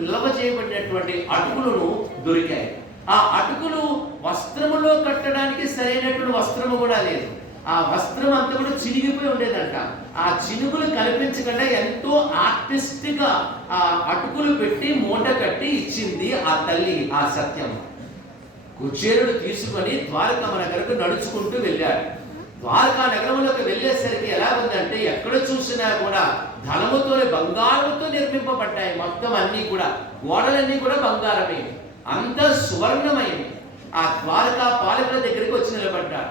నిల్వ చేయబడినటువంటి అటుకులను దొరికాయి. ఆ అటుకులు వస్త్రములో కట్టడానికి సరైనటువంటి వస్త్రము కూడా లేదు. ఆ వస్త్రం అంతా కూడా చినిగిపోయి ఉండేదంట. ఆ చినుగులు కనిపించకుండా ఎంతో ఆర్టిస్ట్ గా ఆ అటుకులు పెట్టి మూట కట్టి ఇచ్చింది ఆ తల్లి, ఆ సత్యమ్మ. కుచేలుడు తీసుకొని ద్వారకా నగరకు నడుచుకుంటూ వెళ్ళాడు. ద్వారకా నగరంలోకి వెళ్ళేసరికి ఎలా ఉందంటే ఎక్కడ చూసినా కూడా ధనముతో, బంగారంతో నిర్మింపబడ్డాయి. మొత్తం అన్నీ కూడా, గోడలన్నీ కూడా బంగారమే, అంతా సువర్ణమైనవి. ఆ ద్వారకా పాలకుల దగ్గరికి వచ్చి నిలబడ్డాడు.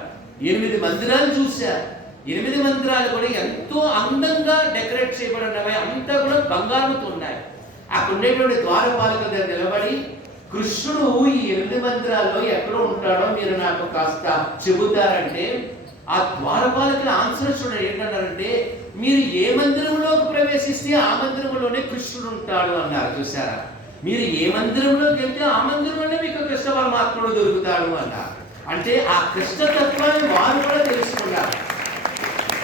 8 మందిరాలు చూశారు. 8 మందిరాలు కూడా ఎంతో అందంగా డెకరేట్ చేయబడినవి, అంతా కూడా బంగారంతో ఉన్నాయి. అక్కడ ఉండేటువంటి ద్వారపాలకుల దగ్గర నిలబడి, కృష్ణుడు ఈ 8 మందిరాల్లో ఎక్కడ ఉంటాడో మీరు నాకు కాస్త చెబుతారంటే, ఆ ద్వారపాలకుల ఆన్సర్ చూడండి ఏంటన్నారంటే, మీరు ఏ మందిరంలోకి ప్రవేశిస్తే ఆ మందిరంలోనే కృష్ణుడు ఉంటాడు అన్నారు. చూసారా? మీరు ఏ మందిరంలోకి వెళ్తే ఆ మందిరంలోనే మీకు కృష్ణ పరమాత్ముడు దొరుకుతాడు అన్నారు. అంటే ఆ కృష్ణతత్వాన్ని వారు కూడా తెలుసుకున్నారు.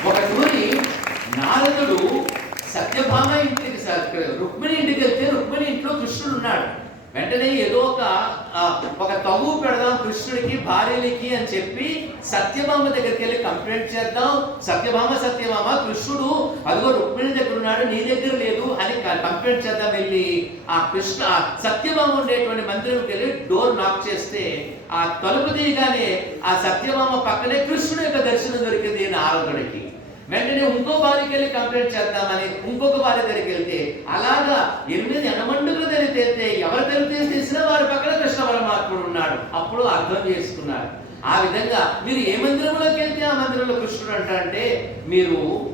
ఒక తూరి నారదుడు సత్యభామ ఇంటికి, రుక్మిణి ఇంటికి వెళ్తే రుక్మిణి ఇంట్లో కృష్ణుడు ఉన్నాడు. వెంటనే ఏదో ఒక తగు పెడదాం కృష్ణుడికి, భార్యలకి అని చెప్పి సత్యభామ దగ్గరికి వెళ్ళి కంప్లైంట్ చేద్దాం. సత్యభామ కృష్ణుడు అదిగో రుక్మిణి దగ్గర ఉన్నాడు, నీ దగ్గర లేదు అని కంప్లైంట్ చేద్దాం. వెళ్ళి ఆ సత్యభామ ఉండేటువంటి మందిరంకి వెళ్ళి డోర్ నాక్ చేస్తే ఆ తలుపు తీయగానే ఆ సత్యభామ పక్కనే కృష్ణుడి యొక్క దర్శనం దొరికింది నారదుడికి. వెంటనే ఇంకో భార్యకి వెళ్ళి కంప్లైంట్ చేద్దామని ఇంకొక భార్య దగ్గరికి వెళ్తే అలాగా 8 యనమండుగుల దగ్గర వెళ్తే ఎవరి దగ్గర తెలిసినా వారి పక్కన కృష్ణ పరమాత్ముడు ఉన్నాడు. అప్పుడు అర్థం చేసుకున్నారు. ఆ విధంగా మీరు ఏ మందిరంలోకి వెళ్తే ఆ మందిరంలో కృష్ణుడు అంటే,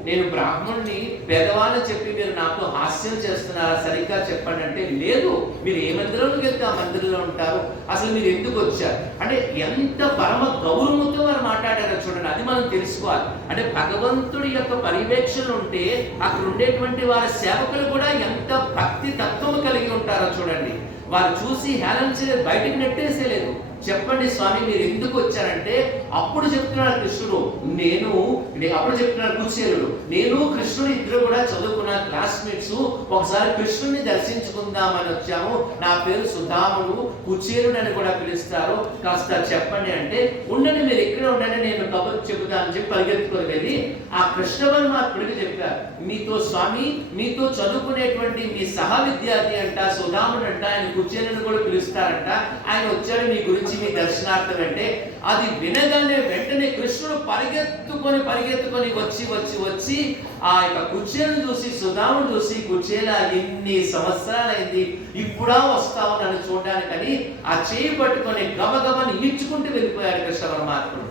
నేను బ్రాహ్మణుని పేదవాళ్ళని చెప్పి మీరు నాకు హాస్యం చేస్తున్నారా, సరిగ్గా చెప్పండి అంటే, లేదు, మీరు ఏ మందిరంలోకి వెళ్తే ఆ మందిరంలో ఉంటారు, అసలు మీరు ఎందుకు వచ్చారు అంటే ఎంత పరమ గౌరవంతో వారు మాట్లాడారో చూడండి. అది మనం తెలుసుకోవాలి. అంటే భగవంతుడి యొక్క పర్యవేక్షణ ఉంటే అక్కడ ఉండేటువంటి వారి సేవకులు కూడా ఎంత భక్తి తత్వం కలిగి ఉంటారో చూడండి. వారు చూసి హేళన చేయలేదు, బయటకు నెట్టేసేలేదు. చెప్పండి స్వామి మీరు ఎందుకు వచ్చారంటే, అప్పుడు చెప్తున్నాడు కృష్ణుడు, అప్పుడు చెప్తున్నాడు కుచేలుడు, నేను కృష్ణుడు ఇద్దరు కూడా చదువుకున్న క్లాస్మేట్స్, ఒకసారి కృష్ణుడిని దర్శించుకుందామని వచ్చాము, నా పేరు సుధాముడు, కుచేలుడు అని కూడా పిలుస్తారు, కాస్త చెప్పండి అంటే, ఉండండి మీరు ఇక్కడ ఉండండి నేను కబుర్లు చెబుతా అని చెప్పి పరిగెత్తుకొని వెళ్ళి ఆ కృష్ణ పరమాత్ముడికి చెప్పారు, మీతో చదువుకునేటువంటి మీ సహ విద్యార్థి అంట సుధాముడు అంట, ఆయన కుచేలుని కూడా పిలుస్తారంట, ఆయన వచ్చాడు మీ గురించి మీ దర్శనార్థం అంటే. అది వినగానే వెంటనే కృష్ణుడు పరిగెత్తుకొని వచ్చి ఆ యొక్క కుచేలను చూసి సుధాముడు చూసి, కుచేలా ఎన్ని సంవత్సరాలైంది, ఇప్పుడా వస్తావు నన్ను చూడడానికని ఆ చేయి పట్టుకొని గబగబని ఈడ్చుకుంటూ వెళ్ళిపోయాడు కృష్ణ పరమాత్ముడు.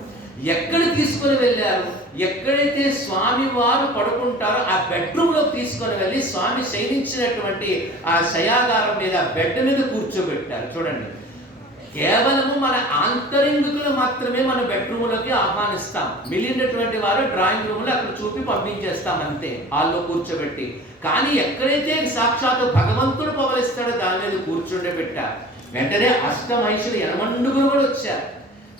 ఎక్కడ తీసుకొని వెళ్ళారు, ఎక్కడైతే స్వామి వారు పడుకుంటారో ఆ బెడ్రూమ్ లో తీసుకొని వెళ్ళి స్వామి శయనించినటువంటి ఆ శయాగారం మీద బెడ్ మీద కూర్చోబెట్టారు. చూడండి, కేవలము మన ఆంతరింగికులు మాత్రమే మన బెడ్రూమ్లోకి ఆహ్వానిస్తాం, మిగిలినటువంటి వారు డ్రాయింగ్ రూమ్ లో అక్కడ చూపి పంపించేస్తాం అంతే, హాల్లో కూర్చోబెట్టి. కానీ ఎక్కడైతే సాక్షాత్తు భగవంతుడు పవలిస్తాడో దాని మీద కూర్చుండబెట్టారు. వెంటనే అష్టమహిషులు యనమండుగురు కూడా వచ్చారు.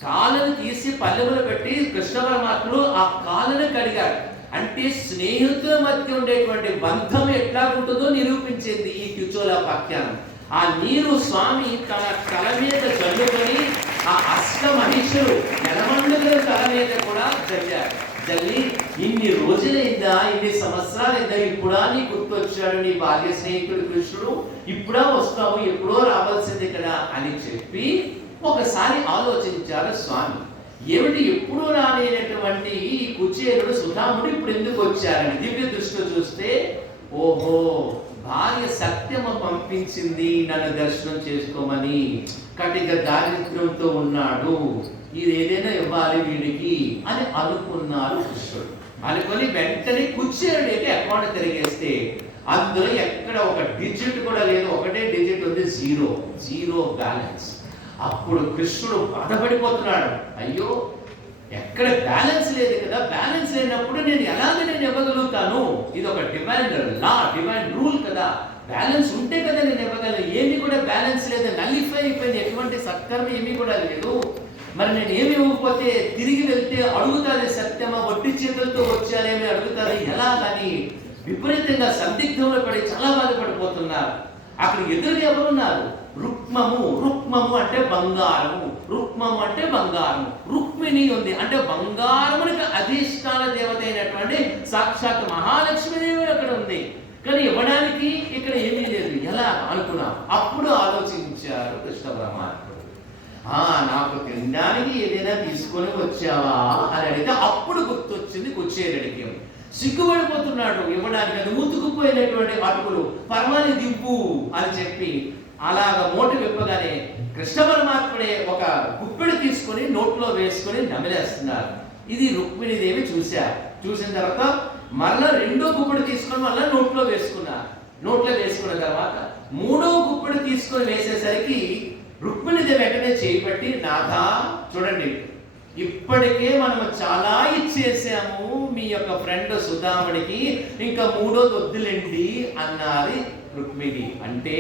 కాళ్ళను తీసి పల్లెములు పెట్టి కృష్ణ పరమాత్ముడు ఆ కాళ్ళను కడిగాడు. అంటే స్నేహితుల మధ్య ఉండేటువంటి బంధం ఎట్లా ఉంటుందో నిరూపించింది ఈ కిచోలోపాఖ్యానం. ఆ నీరు స్వామి తన తల మీద జల్లుకొని ఆ అష్టమహిషులు యనమండుగుల తల మీద కూడా జల్లి, ఇన్ని రోజులైందా, ఇన్ని సంవత్సరాలైందా, ఇప్పుడా నీ గుర్తొచ్చాడు నీ బాల్య స్నేహితుడు కృష్ణుడు, ఇప్పుడా వస్తావు, ఎప్పుడో రావాల్సింది కదా అని చెప్పి ఒకసారి ఆలోచించారు స్వామి. ఏమిటి ఎప్పుడు రాలేనటువంటి ఈ కుచేలుడు సుధాముడు ఇప్పుడు ఎందుకు వచ్చారని దివ్య దృష్టిలో చూస్తే, ఓహో భార్య సత్యమ పంపించింది నన్ను దర్శనం చేసుకోమని, కటిక దారిద్ర్యంతో ఉన్నాడు, ఇది ఏదైనా ఇవ్వాలి వీడికి అని అనుకున్నారు కృష్ణుడు. అనుకొని వెంటనే కుచేలుడు అకౌంట్ తిరిగేస్తే అందులో ఎక్కడ ఒక డిజిట్ కూడా లేదు, ఒకటే డిజిట్ ఉంది, జీరో బ్యాలెన్స్. అప్పుడు కృష్ణుడు బాధపడిపోతున్నాడు, అయ్యో ఎక్కడ బ్యాలెన్స్ లేదు కదా, బ్యాలెన్స్ లేనప్పుడు నేను ఇవ్వగలుగుతాను, ఇది ఒక డివైన్ లా, డివైన్ రూల్ కదా, బ్యాలెన్స్ ఉంటే కదా నేను ఇవ్వగలను, ఏమి కూడా బ్యాలెన్స్ లేదు, నల్లిఫై అయిపోయింది, ఎటువంటి సత్కర్మ ఏమీ కూడా లేదు, మరి నేను ఏమి ఇవ్వకపోతే తిరిగి వెళ్తే అడుగుతాది సత్యమా, వట్టి చేతులతో వచ్చారేమి అడుగుతాది ఎలా అని విపరీతంగా సందిగ్ధంలో పడి చాలా బాధపడిపోతున్నారు. అక్కడ ఎదురుగా ఎవరున్నారు, రుక్మము అంటే బంగారము, రుక్మము అంటే బంగారము, రుక్మిణి ఉంది అంటే బంగారమునికి అధిష్టాన దేవత అయినటువంటి సాక్షాత్ మహాలక్ష్మీదేవి అక్కడ ఉంది. కానీ ఇవ్వడానికి ఇక్కడ ఏమీ లేదు, ఎలా అనుకున్నాం. అప్పుడు ఆలోచించారు కృష్ణ పరమాత్ముడు. నాకు తినడానికి ఏదైనా తీసుకొని వచ్చావా అని అడిగితే అప్పుడు గుర్తొచ్చింది కుచేలుడికి. సిగ్గుపడిపోతున్నాడు ఇవ్వడానికి. అది ఊతుకుపోయినటువంటి అటుకులు, పర్వాలేదు ఇవ్వు అని చెప్పి అలాగ మోటు విప్పగానే కృష్ణ పరమాత్ముడే ఒక గుప్పెడు తీసుకొని నోట్లో వేసుకొని నమిలేస్తున్నారు. ఇది రుక్మిణీదేవి చూసిన తర్వాత మరలా రెండో గుప్పెడు తీసుకొని మళ్ళీ నోట్లో వేసుకున్న తర్వాత మూడో గుప్పెడు తీసుకొని వేసేసరికి రుక్మిణీదేవి వెంటనే చేయబట్టి, నాథా చూడండి, ఇప్పటికే మనము చాలా ఇచ్చేసాము మీ యొక్క ఫ్రెండ్ సుధాముడికి, ఇంకా మూడోది వద్దులేండి అన్నారు రుక్మిణి. అంటే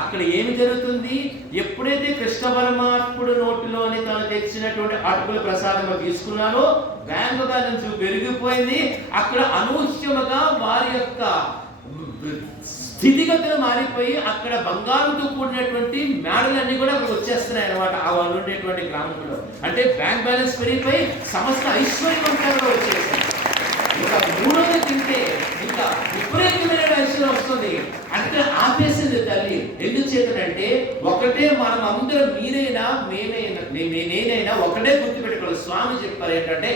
అక్కడ ఏమి జరుగుతుంది? ఎప్పుడైతే కృష్ణ పరమాత్ముడు నోటిలోని తను తెచ్చినటువంటి అటుకుల ప్రసాదం తీసుకున్నారో బ్యాంకు బ్యాలెన్స్ పెరిగిపోయింది. అక్కడ అనూహ్యముగా వారి యొక్క స్థితిగతులు మారిపోయి అక్కడ బంగారంతో కూడినటువంటి మేడలన్నీ కూడా అక్కడ వచ్చేస్తున్నాయి అనమాట. ఆ వాళ్ళు ఉండేటువంటి గ్రామంలో అంటే బ్యాంక్ బ్యాలెన్స్ పెరిగిపోయి సమస్త ఐశ్వర్యవంతంగా వచ్చేసాయి. ఇంకా మూడోది తింటే ఇంకా విపరీతమైన ఐశ్వర్యం వస్తుంది. అంటే ఆపేసింది తల్లి. ఎందుకు చేతనంటే ఒకటే, మనం అందరం మీరైనా నేనైనా ఒకటే గుర్తుపెట్టుకోవాలి. స్వామి చెప్పారు ఏంటంటే,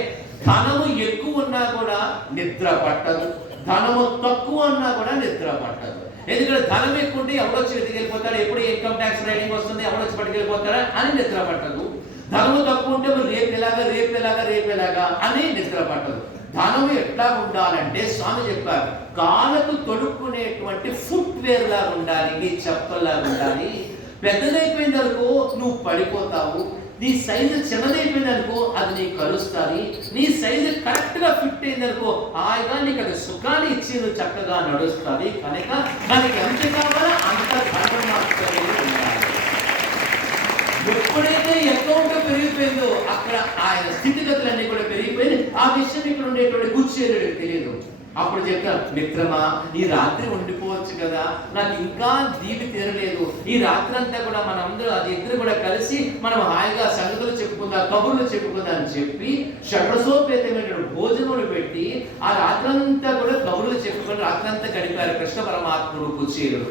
ధనము ఎక్కువ ఉన్నా కూడా నిద్ర పట్టదు, ధనము తక్కువ ఉన్నా కూడా నిద్ర పట్టదు. ఎందుకంటే ధనం ఎక్కువ ఉంటే ఎవడొచ్చి వెతికెళ్ళిపోతాడు, ఎప్పుడు ఇన్కమ్ ట్యాక్స్ రైటింగ్ వస్తుంది, ఎవడొచ్చి పట్టుకెళ్ళిపోతాడా అని నిద్ర పట్టదు. ధనము తక్కువ ఉంటే రేపెలాగా అని నిద్ర పట్టదు. ధనము ఎట్లా ఉండాలంటే స్వామి చెప్పారు, కాళ్ళకు తొడుక్కునేటువంటి ఫుట్ వేర్ లాగా ఉండాలి, నీ చెప్పల్లాగా ఉండాలి. పెద్దదైపోయింది అనుకో నువ్వు పడిపోతావు, నీ సైజు చిన్నదైపోయింది అనుకో అది నీకు కలుస్తుంది, నీ సైజు కరెక్ట్ గా ఫిట్ అయింది అనుకో హాయిగా నీకు అది సుఖాన్ని ఇచ్చి నువ్వు చక్కగా నడుస్తుంది. కనుక దానికి ఎంత కావాలో అంత ధనం మాత్రమే ఉండాలి. ఎప్పుడైతే అకౌంట్ పెరిగిపోయిందో అక్కడ ఆయన స్థితిగతులన్నీ కూడా పెరిగిపోయింది. ఆ విషయం ఇక్కడ ఉండేటువంటి కుచేలుడికి తెలియదు. అప్పుడు చెప్తారు, మిత్రమా ఈ రాత్రి ఉండిపోవచ్చు కదా, నాకు ఇంకా దీవి తీరలేదు, ఈ రాత్రి అంతా కూడా మనందరూ అది ఇద్దరు కూడా కలిసి మనం హాయిగా సంగతులు చెప్పుకుందాం, కబుర్లు చెప్పుకుందాం అని చెప్పి షడ్రసోపేతమైన భోజనములు పెట్టి ఆ రాత్రంతా కూడా కబుర్లు చెప్పుకొని రాత్రంతా గడిపారు కృష్ణ పరమాత్ముడు కుచేలుడు.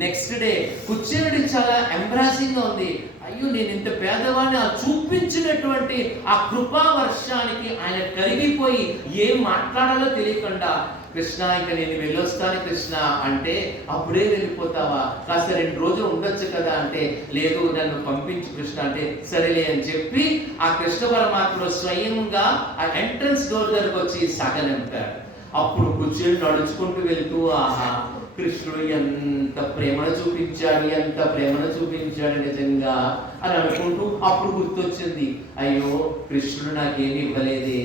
నెక్స్ట్ డే కుచేలుడికి చాలా ఎంబ్రాసింగ్ గా ఉంది. అయ్యో నేను ఇంత పేదవాడిని, ఆ చూపించినటువంటి ఆ కృపా వర్షానికి ఆయన కరిగిపోయి ఏం మాట్లాడాలో తెలియకుండా, కృష్ణ ఇంకా నేను వెళ్ళొస్తాను కృష్ణ అంటే, అప్పుడే వెళ్ళిపోతావా, కాస్త 2 రోజులు ఉండొచ్చు కదా అంటే, లేదు నన్ను పంపించు కృష్ణ అంటే, సరేలే అని చెప్పి ఆ కృష్ణ పరమాత్ముడు స్వయంగా ఆ ఎంట్రన్స్ డోర్ దగ్గరకు వచ్చి సగనింపాడు. అప్పుడు కుచేలుడు నడుచుకుంటూ వెళ్తూ, ఆహా కృష్ణుడు ఎంత ప్రేమను చూపించాడు నిజంగా అని అనుకుంటూ అప్పుడు గుర్తొచ్చింది, అయ్యో కృష్ణుడు నాకేమి ఇవ్వలేదే,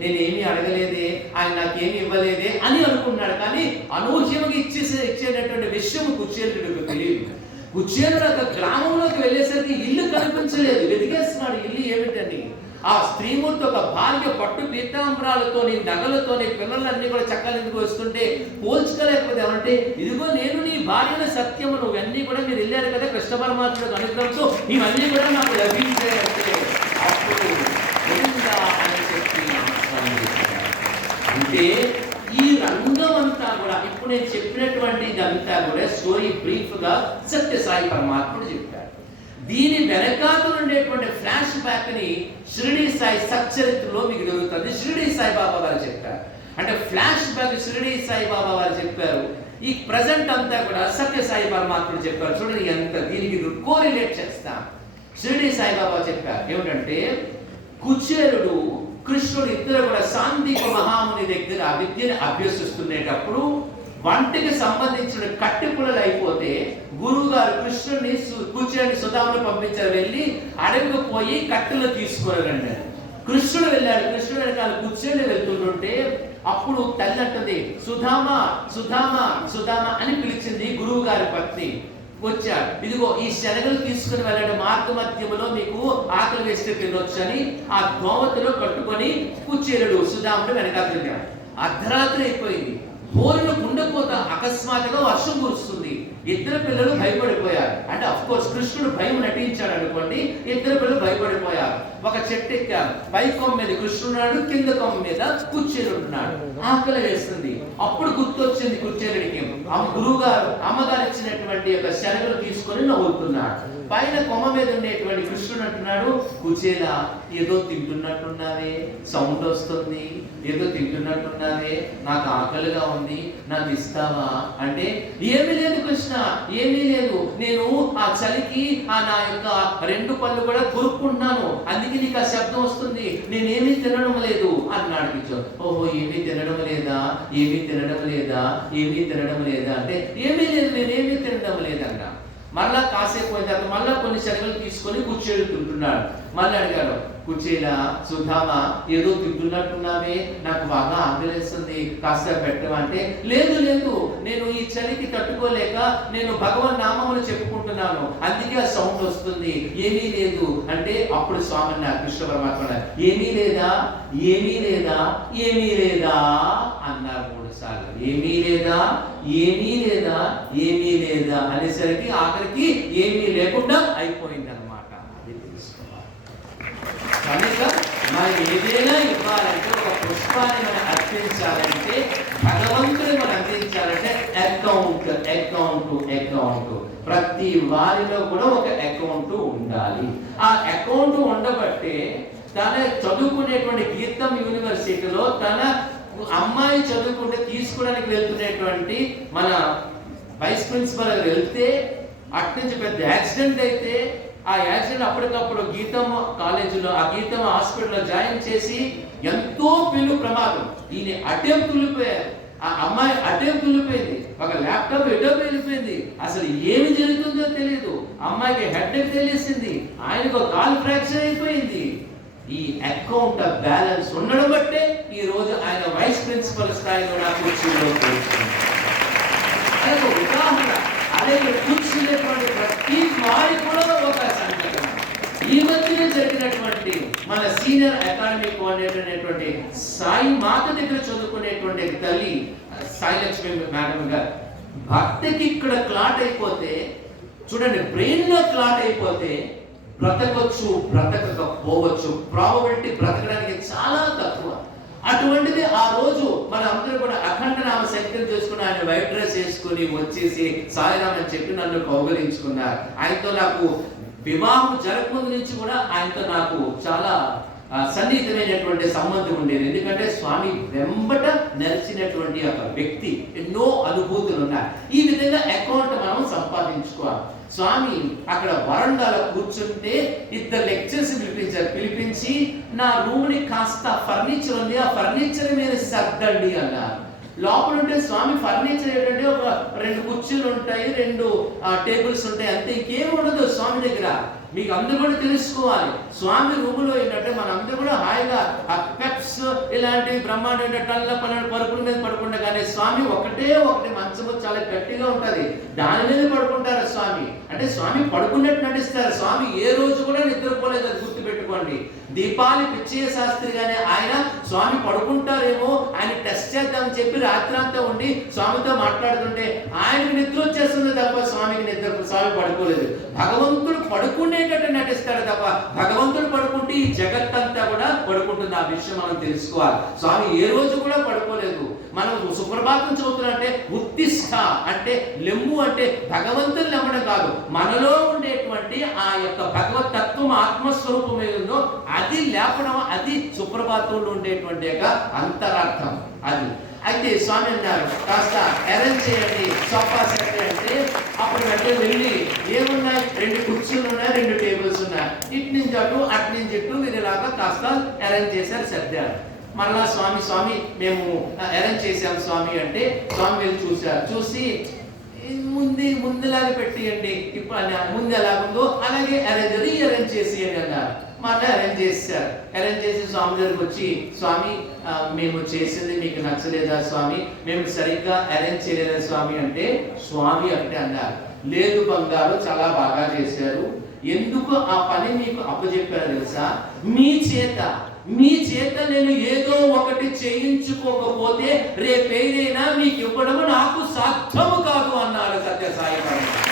నేనేమి అడగలేదే, ఆయన నాకేమి ఇవ్వలేదే అని అనుకున్నాడు. కానీ అనూహ్యంగా ఇచ్చేటటువంటి విషయం కుచేలుడికి తెలియదు. కుచేలుడు ఒక గ్రామంలోకి వెళ్ళేసరికి ఇల్లు కనిపించలేదు, వెతికేస్తున్నాడు ఇల్లు ఏమిటని. ఆ స్త్రీమూర్తి ఒక భార్య పట్టు పీతాంబరాలతోని నగలతోని పిల్లలన్నీ కూడా చక్కలిందుకు వస్తుంటే పోల్చుకోలేకపోతే ఏమంటే, ఇదిగో నేను నీ భార్యల సత్యము, నువ్వన్నీ కూడా మీరు వెళ్ళారు కదా కృష్ణ పరమాత్ముడు అనుగ్రహంతో ఇవన్నీ కూడా నాకు లభించాయంటే అప్పుడు అని చెప్పి అంటే ఈ రంగం అంతా కూడా ఇప్పుడు నేను చెప్పినటువంటి ఇదంతా కూడా స్టోరీ బ్రీఫ్ గా సత్య సాయి పరమాత్ముడు చెప్పాడు. దీని వెనకాతలు ఉండేటువంటి ఫ్లాష్ బ్యాక్ ని షిరిడి సాయి సచ్చరిత్రలో మీకు దొరుకుతుంది. షిరిడి సాయిబాబా వారు చెప్పారు. అంటే ఫ్లాష్ బ్యాక్ షిరిడి సాయిబాబా వారు చెప్పారు, ఈ ప్రజెంట్ అంతా కూడా సత్య సాయి పరమాత్ముడు చెప్పారు. చూడండి ఎంత దీనికి కోరిలేట్ చేస్తాం. షిరిడి సాయిబాబా చెప్పారు ఏమిటంటే, కుచేలుడు కృష్ణుడు ఇద్దరు కూడా సాందీప మహాముని దగ్గర విద్యను అభ్యసిస్తునేటప్పుడు వంటికి సంబంధించిన కట్టెపుల్లలు అయిపోతే గురువు గారు కృష్ణుడిని కుచేలుని సుధాముని పంపించారు, వెళ్ళి అడవికి పోయి కట్టెలు తీసుకొని రండి. కృష్ణుడు వెళ్ళాడు. కృష్ణుడు వెనకాల కుచేలుని వెళ్తుంటే అప్పుడు తల్లి అంటుంది, సుధామా అని పిలిచింది గురువు గారి పత్ని. వచ్చాడు, ఇదిగో ఈ శనగలు తీసుకుని వెళ్ళాడు, మార్గ మధ్యములో మీకు ఆకలి వేస్తే తినొచ్చు అని ఆ దోవతిలో కట్టుకొని కుచేలుడు సుధాముడు వెనకాల తిరిగాడు. అర్ధరాత్రి అయిపోయింది, బోరును కుండపోత అకస్మాత్తుగా వర్షం కురుస్తుంది. ఇద్దరు పిల్లలు భయపడిపోయారు. అంటే అఫ్ కోర్స్ కృష్ణుడు భయం నటించాడు అనుకోండి. ఇద్దరు పిల్లలు భయపడిపోయారు. ఒక చెట్టు ఎక్కారు. పై కొమ్మ మీద కృష్ణుడు, కింద కొమ్మ మీద కుచేలుడు ఉంటున్నాడు. ఆకలి వేస్తుంది. అప్పుడు గుర్తొచ్చింది కుచేలుడికి, గురువు గారు అమ్మగారు ఇచ్చినటువంటి ఒక శనగలు తీసుకొని నవ్వుతున్నాడు. పైన కొమ్మ మీద ఉండేటువంటి కృష్ణుడు అంటున్నాడు, కుచేలా ఏదో తింటున్నట్టున్నావే, సౌండ్ వస్తుంది, ఏదో తింటున్నట్టున్నావే, నాకు ఆకలిగా ఉంది, నాకు ఇస్తావా అంటే, ఏమీ లేదు కృష్ణ, ఏమీ లేదు, నేను ఆ చలికి నా యొక్క 2 పళ్ళు కూడా కొరుక్కుంటున్నాను, అందుకే నీకు ఆ శబ్దం వస్తుంది, నేనేమీ తినడం లేదు అన్నాడు కిషోర్. ఓహో, ఏమీ తినడం లేదా, ఏమీ తినడం లేదా, ఏమీ తినడం లేదా అంటే, ఏమీ లేదు, నేనేమీ తినడం లేదన్నా. మళ్ళా కాసేపు పోయిన తర్వాత మళ్ళా కొన్ని శనగలు తీసుకొని కుచేలు తింటున్నాడు. మళ్ళీ అడిగాడు, కుచేలా, సుధామా ఏదో తింటున్నట్టున్నావే, నాకు బాగా ఆకలిస్తుంది, కాస్త పెట్టవా అంటే, లేదు లేదు, నేను ఈ చలికి తట్టుకోలేక నేను భగవన్ నామమును చెప్పుకుంటున్నాను, అందుకే ఆ సౌండ్ వస్తుంది, ఏమీ లేదు అంటే. అప్పుడు స్వామి అన్నారు, కృష్ణ పరమాత్మ, ఏమీ లేదా, ఏమీ లేదా, ఏమీ లేదా అన్నారు 3 సార్లు. ఏమీ లేదా, ఏమీ లేదా, ఏమీ లేదా అనేసరికి ఆఖరికి ఏమీ లేకుండా అయిపోయింది అన్నమాట. అది తెలుసుకోవాలి. కనుక మనం ఏదైనా ఇవ్వాలంటే, ఒక పుష్పాన్ని మనం అర్పించాలంటే, భగవంతుని మనం అందించాలంటే అకౌంట్ అకౌంట్ అకౌంట్, ప్రతి వారిలో కూడా ఒక అకౌంట్ ఉండాలి. ఆ అకౌంట్ ఉండబట్టే తన చదువుకునేటువంటి గీతం యూనివర్సిటీలో తన అమ్మాయి చదువుకుంటే తీసుకోవడానికి వెళ్తున్నటువంటి మన వైస్ ప్రిన్సిపల్ వెళ్తే అట్నుంచి పెద్ద యాక్సిడెంట్ అయితే, ఆ యాక్సిడెంట్ అప్పటికప్పుడు గీతం కాలేజీలో, ఆ గీతం హాస్పిటల్లో జాయిన్ చేసి ఎంతో పెను ప్రమాదం, ఈయన అటెం తులిపోయారు, ఆ అమ్మాయి అటెం తులిపోయింది, ఒక ల్యాప్టాప్ ఎటో వెళ్ళిపోయింది, అసలు ఏమి జరుగుతుందో తెలియదు, అమ్మాయికి హెడ్ఏక్ తెలిసింది, ఆయనకు కాల్ ఫ్రాక్చర్ అయిపోయింది. ఈ అకౌంట్ ఆఫ్ బ్యాలెన్స్ ఉండడం బట్టే ఈ రోజు ఆయన వైస్ ప్రిన్సిపల్ స్థాయిలో నా కుర్చీలో కూర్చున్నారు. ఉదాహరణ. అలాగే కూర్చునేటువంటి ప్రతి వారి కూడా ఒక సంఘటన. ఈ మధ్యనే జరిగినటువంటి మన సీనియర్ అకాడమిక్ కోఆర్డినేటర్ అనేటువంటి సాయి మాత దగ్గర చదువుకునేటువంటి తల్లి సాయి లక్ష్మి మేడం గారు భర్తకి ఇక్కడ క్లాట్ అయిపోతే, చూడండి, బ్రెయిన్ లో క్లాట్ అయిపోతే బ్రతకొచ్చు, బ్రతకపోవచ్చు, ప్రాబబిలిటీ బ్రతకడానికి చాలా తక్కువ. అటువంటిది ఆ రోజు మన అందరూ కూడా అఖండ నామ సంకీర్తన చేసుకుని ఆయన వైట్ డ్రెస్ వేసుకుని వచ్చేసి సాయిరామ్ అని చెప్పి నన్ను కౌగలించుకున్నారు. ఆయనతో నాకు వివాహం జరగముందు నుంచి కూడా ఆయనతో నాకు చాలా సన్నిహితమైనటువంటి సంబంధం ఉండేది. ఎందుకంటే స్వామి వెంబట నడిచినటువంటి ఒక వ్యక్తి, ఎన్నో అనుభూతులు ఉన్నాయి. ఈ విధంగా అకౌంట్ మనం సంపాదించుకోవాలి. స్వామి అక్కడ వరండాలో కూర్చుంటే 2 లెక్చర్స్ పిలిపించి నా రూమ్ ని కాస్త ఫర్నిచర్ ఉంది, ఆ ఫర్నిచర్ మీద సర్దండి అన్నారు. లోపల ఉంటే స్వామి ఫర్నిచర్ ఏంటంటే ఒక 2 కుర్చీలు ఉంటాయి, 2 టేబుల్స్ ఉంటాయి, అంతే, ఇంకేం ఉండదు స్వామి దగ్గర. మీకు అందరూ కూడా తెలుసుకోవాలి, స్వామి రూములో ఏంటంటే మనందరూ కూడా హాయిగా ఆ పెప్స్ ఇలాంటి బ్రహ్మాండ టల్ల పరుపుల మీద పడుకుంటా, కానీ స్వామి ఒకటే మంచము చాలా గట్టిగా ఉంటది, దాని మీద పడుకుంటారు స్వామి. అంటే స్వామి పడుకున్నట్టు నటిస్తారు. స్వామి ఏ రోజు కూడా నిద్రపోలేదు, అది గుర్తు పెట్టుకోండి. దీపాలి పిచ్చయ్య శాస్త్రి గానే ఆయన స్వామి పడుకుంటారేమో ఆయన టెస్ట్ చేద్దామని చెప్పి రాత్రంతా ఉండి స్వామితో మాట్లాడుతుంటే ఆయనకు నిద్ర వచ్చేస్తుంది తప్ప స్వామి పడుకోలేదు. భగవంతుడు పడుకునేటట్టు నటిస్తాడు తప్ప భగవంతుడు పడుకుంటే ఈ జగత్తంతా కూడా పడుకుంటుంది. ఆ విషయం మనం తెలుసుకోవాలి. స్వామి ఏ రోజు కూడా పడుకోలేదు. మనం సుప్రభాతం చదువుతున్నట్టే ఉత్తిష్ట అంటే లెమ్ము అంటే భగవంతుని నమ్మడం కాదు, మనలో ఉండేటువంటి ఆ యొక్క భగవత్ తత్వం ఆత్మస్వరూపం ఏదో అది లేపడం, అది సుప్రభాతంలో ఉండేటువంటి యొక్క అంతరార్థం అది. అయితే స్వామి అన్నారు, కాస్త అరేంజ్ చేయండి సోఫా సెట్ అంటే, అప్పుడు వెంటనే వెళ్ళి ఏమున్నాయి, 2 కుర్చీలు ఉన్నాయి, 2 టేబుల్స్ ఉన్నాయి, ఇటు నుంచి అటు అటు నుంచి ఇటు మీరు ఇలాగా కాస్త అరేంజ్ చేశారు, సర్దారు. మళ్ళా స్వామి మేము అరేంజ్ చేశాము స్వామి అంటే, స్వామి వెళ్ళి చూశారు. చూసి ముందులాగా పెట్టియండి, ఇప్పుడు ముందు ఎలాగుందో అలాగే రీఅరేంజ్ చేసి అని అన్నారు. మళ్ళీ అరేంజ్ చేశారు. అరేంజ్ చేసి స్వామి దగ్గరికి వచ్చి, స్వామి మేము చేసింది మీకు నచ్చలేదా స్వామి, మేము సరిగ్గా అరేంజ్ చేయలేదా స్వామి అంటే, స్వామి ఒకటే అన్నారు, లేదు బంగారు, చాలా బాగా చేశారు, ఎందుకు ఆ పని మీకు అప్పచెప్పారు తెలుసా, మీ చేత మీ చేత నేను ఏదో ఒకటి చేయించుకోకపోతే రేపేదైనా మీకు ఇవ్వడము నాకు సాధ్యము కాదు అన్నారు సత్యసాయి పరమాత్మ.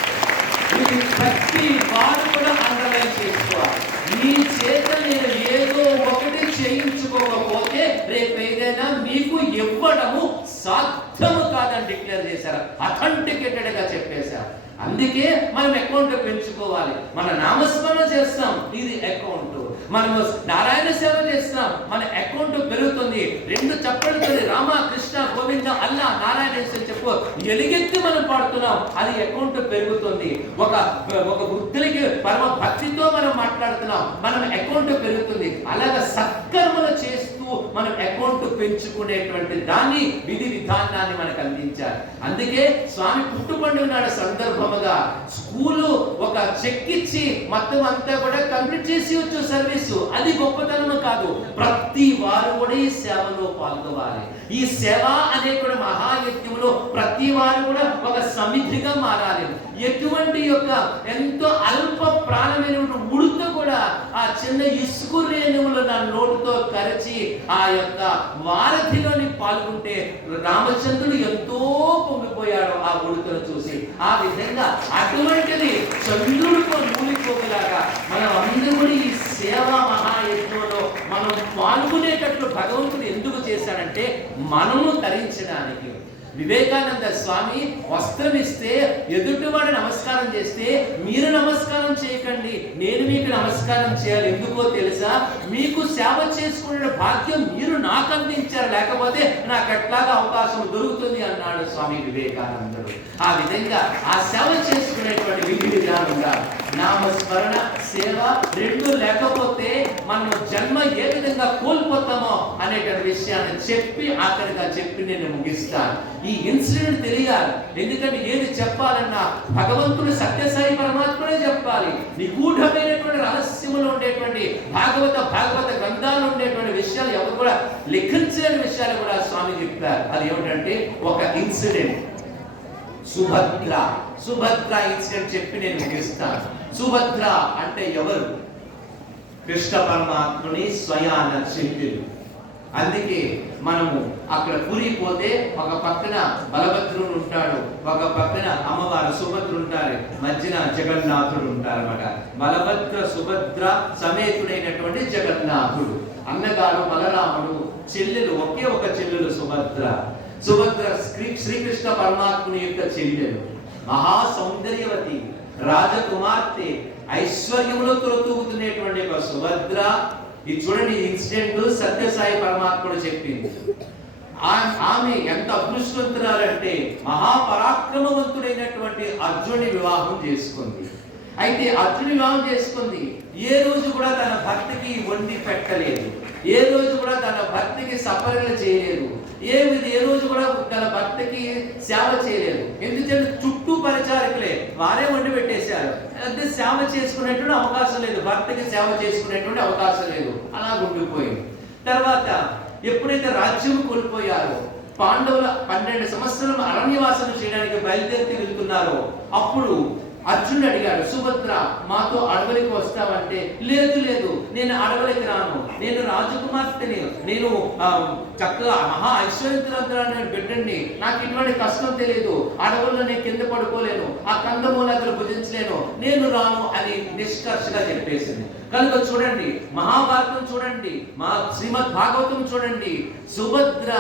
ఇది ప్రతి వారు కూడా అండర్లైన్ చేసుకోవాలి. మీ చేత నేను ఏదో ఒకటి చేయించుకోకపోతే రేపు ఏదైనా మీకు ఇవ్వడము సాధ్యము కాదని డిక్లేర్ చేశారు, అథెంటికేటెడ్ గా చెప్పేశారు. అందుకే మనం అకౌంట్ పెంచుకోవాలి. మన నామస్మరణ చేస్తాం, ఇది అకౌంట్. మనము నారాయణ సేవ చేస్తాం, మన అకౌంట్ పెరుగుతుంది. రెండు చప్పటితో రామ కృష్ణ గోవింద అల్లా నారాయణ చెప్పు ఎలుగెత్తి మనం పాడుతున్నాం, అది అకౌంట్ పెరుగుతుంది. ఒక వృద్ధులకి పరమ భక్తితో మనం మాట్లాడుతున్నాం, మనం అకౌంట్ పెరుగుతుంది. అలాగా సత్కర్మలు చేస్తూ మనం అకౌంట్ పెంచుకునేటువంటి దాన్ని విధి విధానాన్ని మనకు అందించాలి. అందుకే స్వామి పుట్టుపండుగ నాడు సందర్భముగా స్కూలు ఒక చెక్ ఇచ్చి మొత్తం అంతా కూడా కంప్లీట్ చేసి వచ్చు సర్వీసు. అది గొప్పతనం కాదు. ప్రతి వారు కూడా ఈ సేవలో పాల్గొవాలి. ఈ సేవ అనే కూడా మహాయజ్ఞంలో ప్రతి వారు కూడా ఒక సమిధిగా మారాలి. ఎటువంటి యొక్క ఎంతో అల్ప ప్రాణమైన ఉడుత కూడా ఆ చిన్న ఇసుకు రేణువులు నా నోటుతో కరిచి ఆ యొక్క వారధిలోని పాల్గొంటే రామచంద్రుడు ఎంతో పొంగిపోయాడు ఆ ఉడుతను చూసి. ఆ విధంగా అటువంటిది చంద్రుడితో నూలిపోగలాగా మనం అందరూ ఈ సేవా మహాయజ్ఞంలో మనం పాల్గొనేటట్లు భగవంతుడు ఎందుకు చేశాడంటే మనము తరించడానికి. వివేకానంద స్వామి వస్త్రం ఇస్తే ఎదుటివాడు నమస్కారం చేస్తే మీరు నమస్కారం చేయకండి, నేను మీకు నమస్కారం చేయాలి. ఎందుకో తెలుసా? మీకు సేవ చేసుకునే భాగ్యం మీరు నాకు అందించారు, లేకపోతే నాకు ఎట్లాగా అవకాశం దొరుకుతుంది అన్నాడు స్వామి వివేకానందుడు. ఆ విధంగా ఆ సేవ చేసుకునేటువంటి విధి విధానంగా నామస్మరణ సేవ రెండు లేకపోతే మనం జన్మ ఏ విధంగా కోల్పోతామో అనేటువంటి విషయాన్ని చెప్పి ఆఖరిగా చెప్పి నేను ముగిస్తాను. ఈ ఇన్సిడెంట్ తెలియాలి. ఎందుకంటే ఏది చెప్పాలన్నా భగవంతుడు సత్యసాయి పరమాత్మనే చెప్పాలి. నిగూఢమైనటువంటి రహస్యములు ఉండేటువంటి భాగవత గ్రంథాలు ఉండేటువంటి విషయాలు ఎవరు కూడా లిఖించలేని విషయాలు కూడా స్వామి చెప్పారు. అది ఏమిటంటే ఒక ఇన్సిడెంట్, సుభద్ర ఇన్సిడెంట్ చెప్పి నేను ముగిస్తాను. సుభద్ర అంటే ఎవరు? కృష్ణ పరమాత్ముని స్వయాన శక్తులు. అందుకే మనము అక్కడ పూరిపోతే ఒక పక్కన బలభద్రుడు ఉంటాడు, ఒక పక్కన అమ్మవారు సుభద్ర ఉంటారు, మధ్యన జగన్నాథుడు ఉంటారు అన్నమాట. బలభద్ర సుభద్ర సమేతుడైనటువంటి జగన్నాథుడు. అన్నగారు బలరాముడు, చెల్లెలు ఒకే ఒక చెల్లెలు సుభద్ర శ్రీకృష్ణ పరమాత్ముని యొక్క చెల్లెలు, మహా సౌందర్యవతి, రాజకుమార్తె, ఐశ్వర్యములో తొలతూగుతున్నటువంటి ఒక సుభద్ర. ఇది చూడండి, ఇన్సిడెంట్ సత్యసాయి పరమాత్ముడు చెప్పింది. ఆమె ఎంత అదృష్టవంతురాలంటే మహాపరాక్రమవంతుడైనటువంటి అర్జునుడి వివాహం చేసుకుంది. అయితే అర్జునుడి వివాహం చేసుకుంది, ఏ రోజు కూడా తన భర్తకి వండి పెట్టలేదు, ఏ రోజు కూడా తన భర్తకి సపర్యలు చేయలేదు, ఏ రోజు కూడా తన భర్తకి సేవ చేయలేదు. ఎందుకంటే చుట్టూ పరిచారకులే, వారే వండి పెట్టేశారు. అంటే సేవ చేసుకునేటువంటి అవకాశం లేదు, భర్తకి సేవ చేసుకునేటువంటి అవకాశం లేదు. అలా ఉండిపోయింది. తర్వాత ఎప్పుడైతే రాజ్యం కోల్పోయారో, పాండవుల 12 సంవత్సరాలు అరణ్యవాసం చేయడానికి బయలుదేరి వెళ్తున్నారో, అప్పుడు అర్జునుడు అడిగాడు, సుభద్ర మాతో అడవులకి వస్తావంటే, లేదు నేను అడవులకి రాను, నేను రాజకుమార్తెని, నేను చక్కగా మహా ఐశ్వర్యవంతురాలైన బిడ్డని, నాకు ఇటువంటి కష్టం తెలియదు, అడవుల్లో నేను కింద పడుకోలేను, ఆ కందమూలాదులు భుజించలేను, నేను రాను అని నిష్కర్షగా చెప్పేసింది. కనుక చూడండి, మహాభారతం చూడండి, శ్రీమద్ భాగవతం చూడండి, సుభద్ర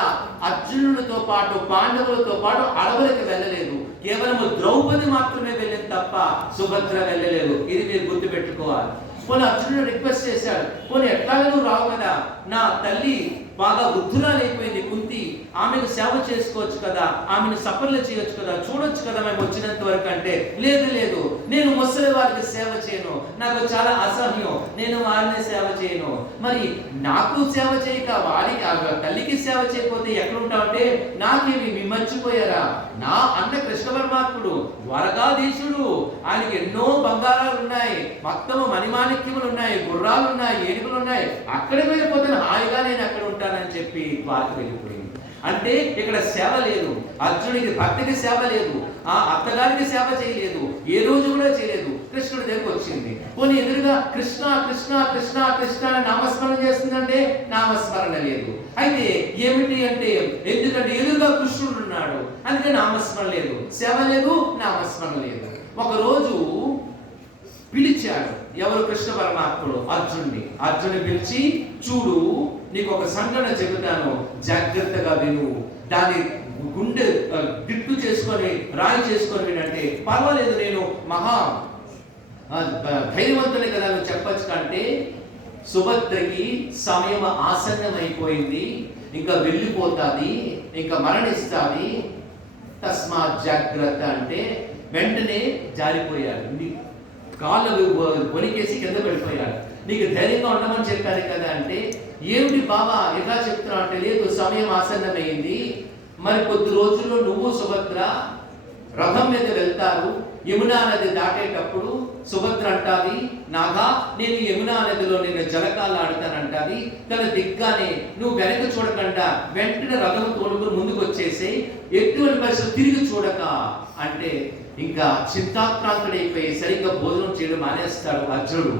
అర్జునుడితో పాటు పాండవులతో పాటు అడవులకు వెళ్ళలేదు. కేవలం ద్రౌపది మాత్రమే వెళ్ళింది తప్ప సుభద్ర వెళ్ళలేదు. ఇది మీరు గుర్తు పెట్టుకోవాలి. పోనీ అర్జునుడు రిక్వెస్ట్ చేశాడు, పోనీ ఎట్లాగా నువ్వు రావు కదా, నా తల్లి బాగా వృద్ధురాలైపోయింది కుంతి, ఆమెను సేవ చేసుకోవచ్చు కదా, ఆమెను సఫర్లు చేయొచ్చు కదా, చూడొచ్చు కదా మేము వచ్చినంత వరకు అంటే, లేదు నేను ముసలి వారికి సేవ చేయను, నాకు చాలా అసహ్యం, నేను వారిని సేవ చేయను. మరి నాకు సేవ చేయక వారికి తల్లికి సేవ చేయకపోతే ఎక్కడుంటావంటే, నాకేమి మీ మర్చిపోయారా, నా అన్న కృష్ణ పరమాత్ముడు వరగాధీశుడు, ఆయనకి ఎన్నో బంగారాలు ఉన్నాయి, మొత్తము మణిమాణిక్యములు ఉన్నాయి, గుర్రాలు ఉన్నాయి, ఏనుగులు ఉన్నాయి, అక్కడికి వెళ్ళిపోతే హాయిగా నేను అక్కడ ఉంటానని చెప్పి వారికి వెళ్ళిపోయింది. అంటే ఇక్కడ సేవ లేదు, అర్జునుడికి భక్తికి సేవ లేదు, ఆ అత్తగారికి సేవ చేయలేదు, ఏ రోజు కూడా చేయలేదు. కృష్ణుడి దగ్గరికి వచ్చింది. పోనీ ఎదురుగా కృష్ణ కృష్ణ కృష్ణ కృష్ణ అని నామస్మరణ చేస్తుందంటే నామస్మరణ లేదు. అయితే ఏమిటి అంటే ఎందుకంటే ఎదురుగా కృష్ణుడు ఉన్నాడు, అందుకే నామస్మరణ లేదు, సేవ లేదు, నామస్మరణ లేదు. ఒకరోజు పిలిచాడు ఎవరు? కృష్ణ పరమాత్ముడు అర్జున్ని పిలిచి, చూడు నీకు ఒక సంఘటన చెబుతాను, జాగ్రత్తగా విను, దాన్ని గుండె గిట్టు చేసుకొని రాయి చేసుకొని వినంటే పర్వాలేదు, నేను మహా ధైర్యవంతులే కదా నువ్వు చెప్పచ్చు. కంటే సుభద్రకి సమయం ఆసన్నమైపోయింది, ఇంకా వెళ్ళిపోతాది, ఇంకా మరణిస్తాది, తస్మాత్ జాగ్రత్త అంటే వెంటనే జారిపోయాడు, కాళ్ళు వణికేసి కింద పడిపోయాడు. నీకు ధైర్యంగా ఉండమని చెప్పారు కదా అంటే, ఏమిటి బాబా ఎలా చెప్తున్నా అంటే, లేదు సమయం ఆసన్నమైంది, మరి కొద్ది రోజుల్లో నువ్వు సుభద్ర రథం మీద వెళ్తారు, యమునా నది దాటేటప్పుడు సుభద్ర అంటాది, నాగా నేను యమునా నదిలో నేను జలకాలు ఆడతానంటాది. తన దిగ్గానే నువ్వు వెనక చూడకుండా వెంటనే రథం తోడుకుని ముందుకు వచ్చేసి ఎటువంటి పరిస్థితులు తిరిగి చూడక అంటే ఇంకా చింతాక్రాంతుడైపోయి సరిగ్గా భోజనం చేయడం మానేస్తాడు అర్జునుడు.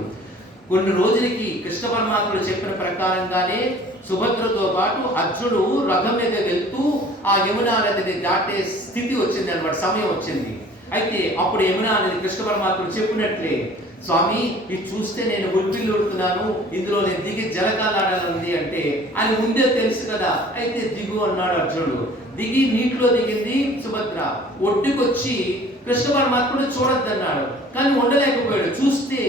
కొన్ని రోజులకి కృష్ణ పరమాత్ముడు చెప్పిన ప్రకారంగానే సుభద్రతో పాటు అర్జునుడు రథం మీద వెళ్తూ ఆ యమునా నదిని దాటే స్థితి వచ్చింది అన్నమాట, సమయం వచ్చింది. అయితే అప్పుడు యమునా నది కృష్ణ పరమాత్ముడు చెప్పినట్లే, స్వామి ఇది చూస్తే నేను ఒట్టిల్లుడుతున్నాను, ఇందులో నేను దిగి జలకాలాడాలని అంటే అని ముందే తెలుసు కదా, అయితే దిగు అన్నాడు అర్జునుడు. దిగి నీటిలో దిగింది సుభద్ర. ఒడ్డుకొచ్చి కృష్ణ పరమాత్ముడు చూడొద్దన్నాడు, కానీ ఉండలేకపోయాడు. చూస్తే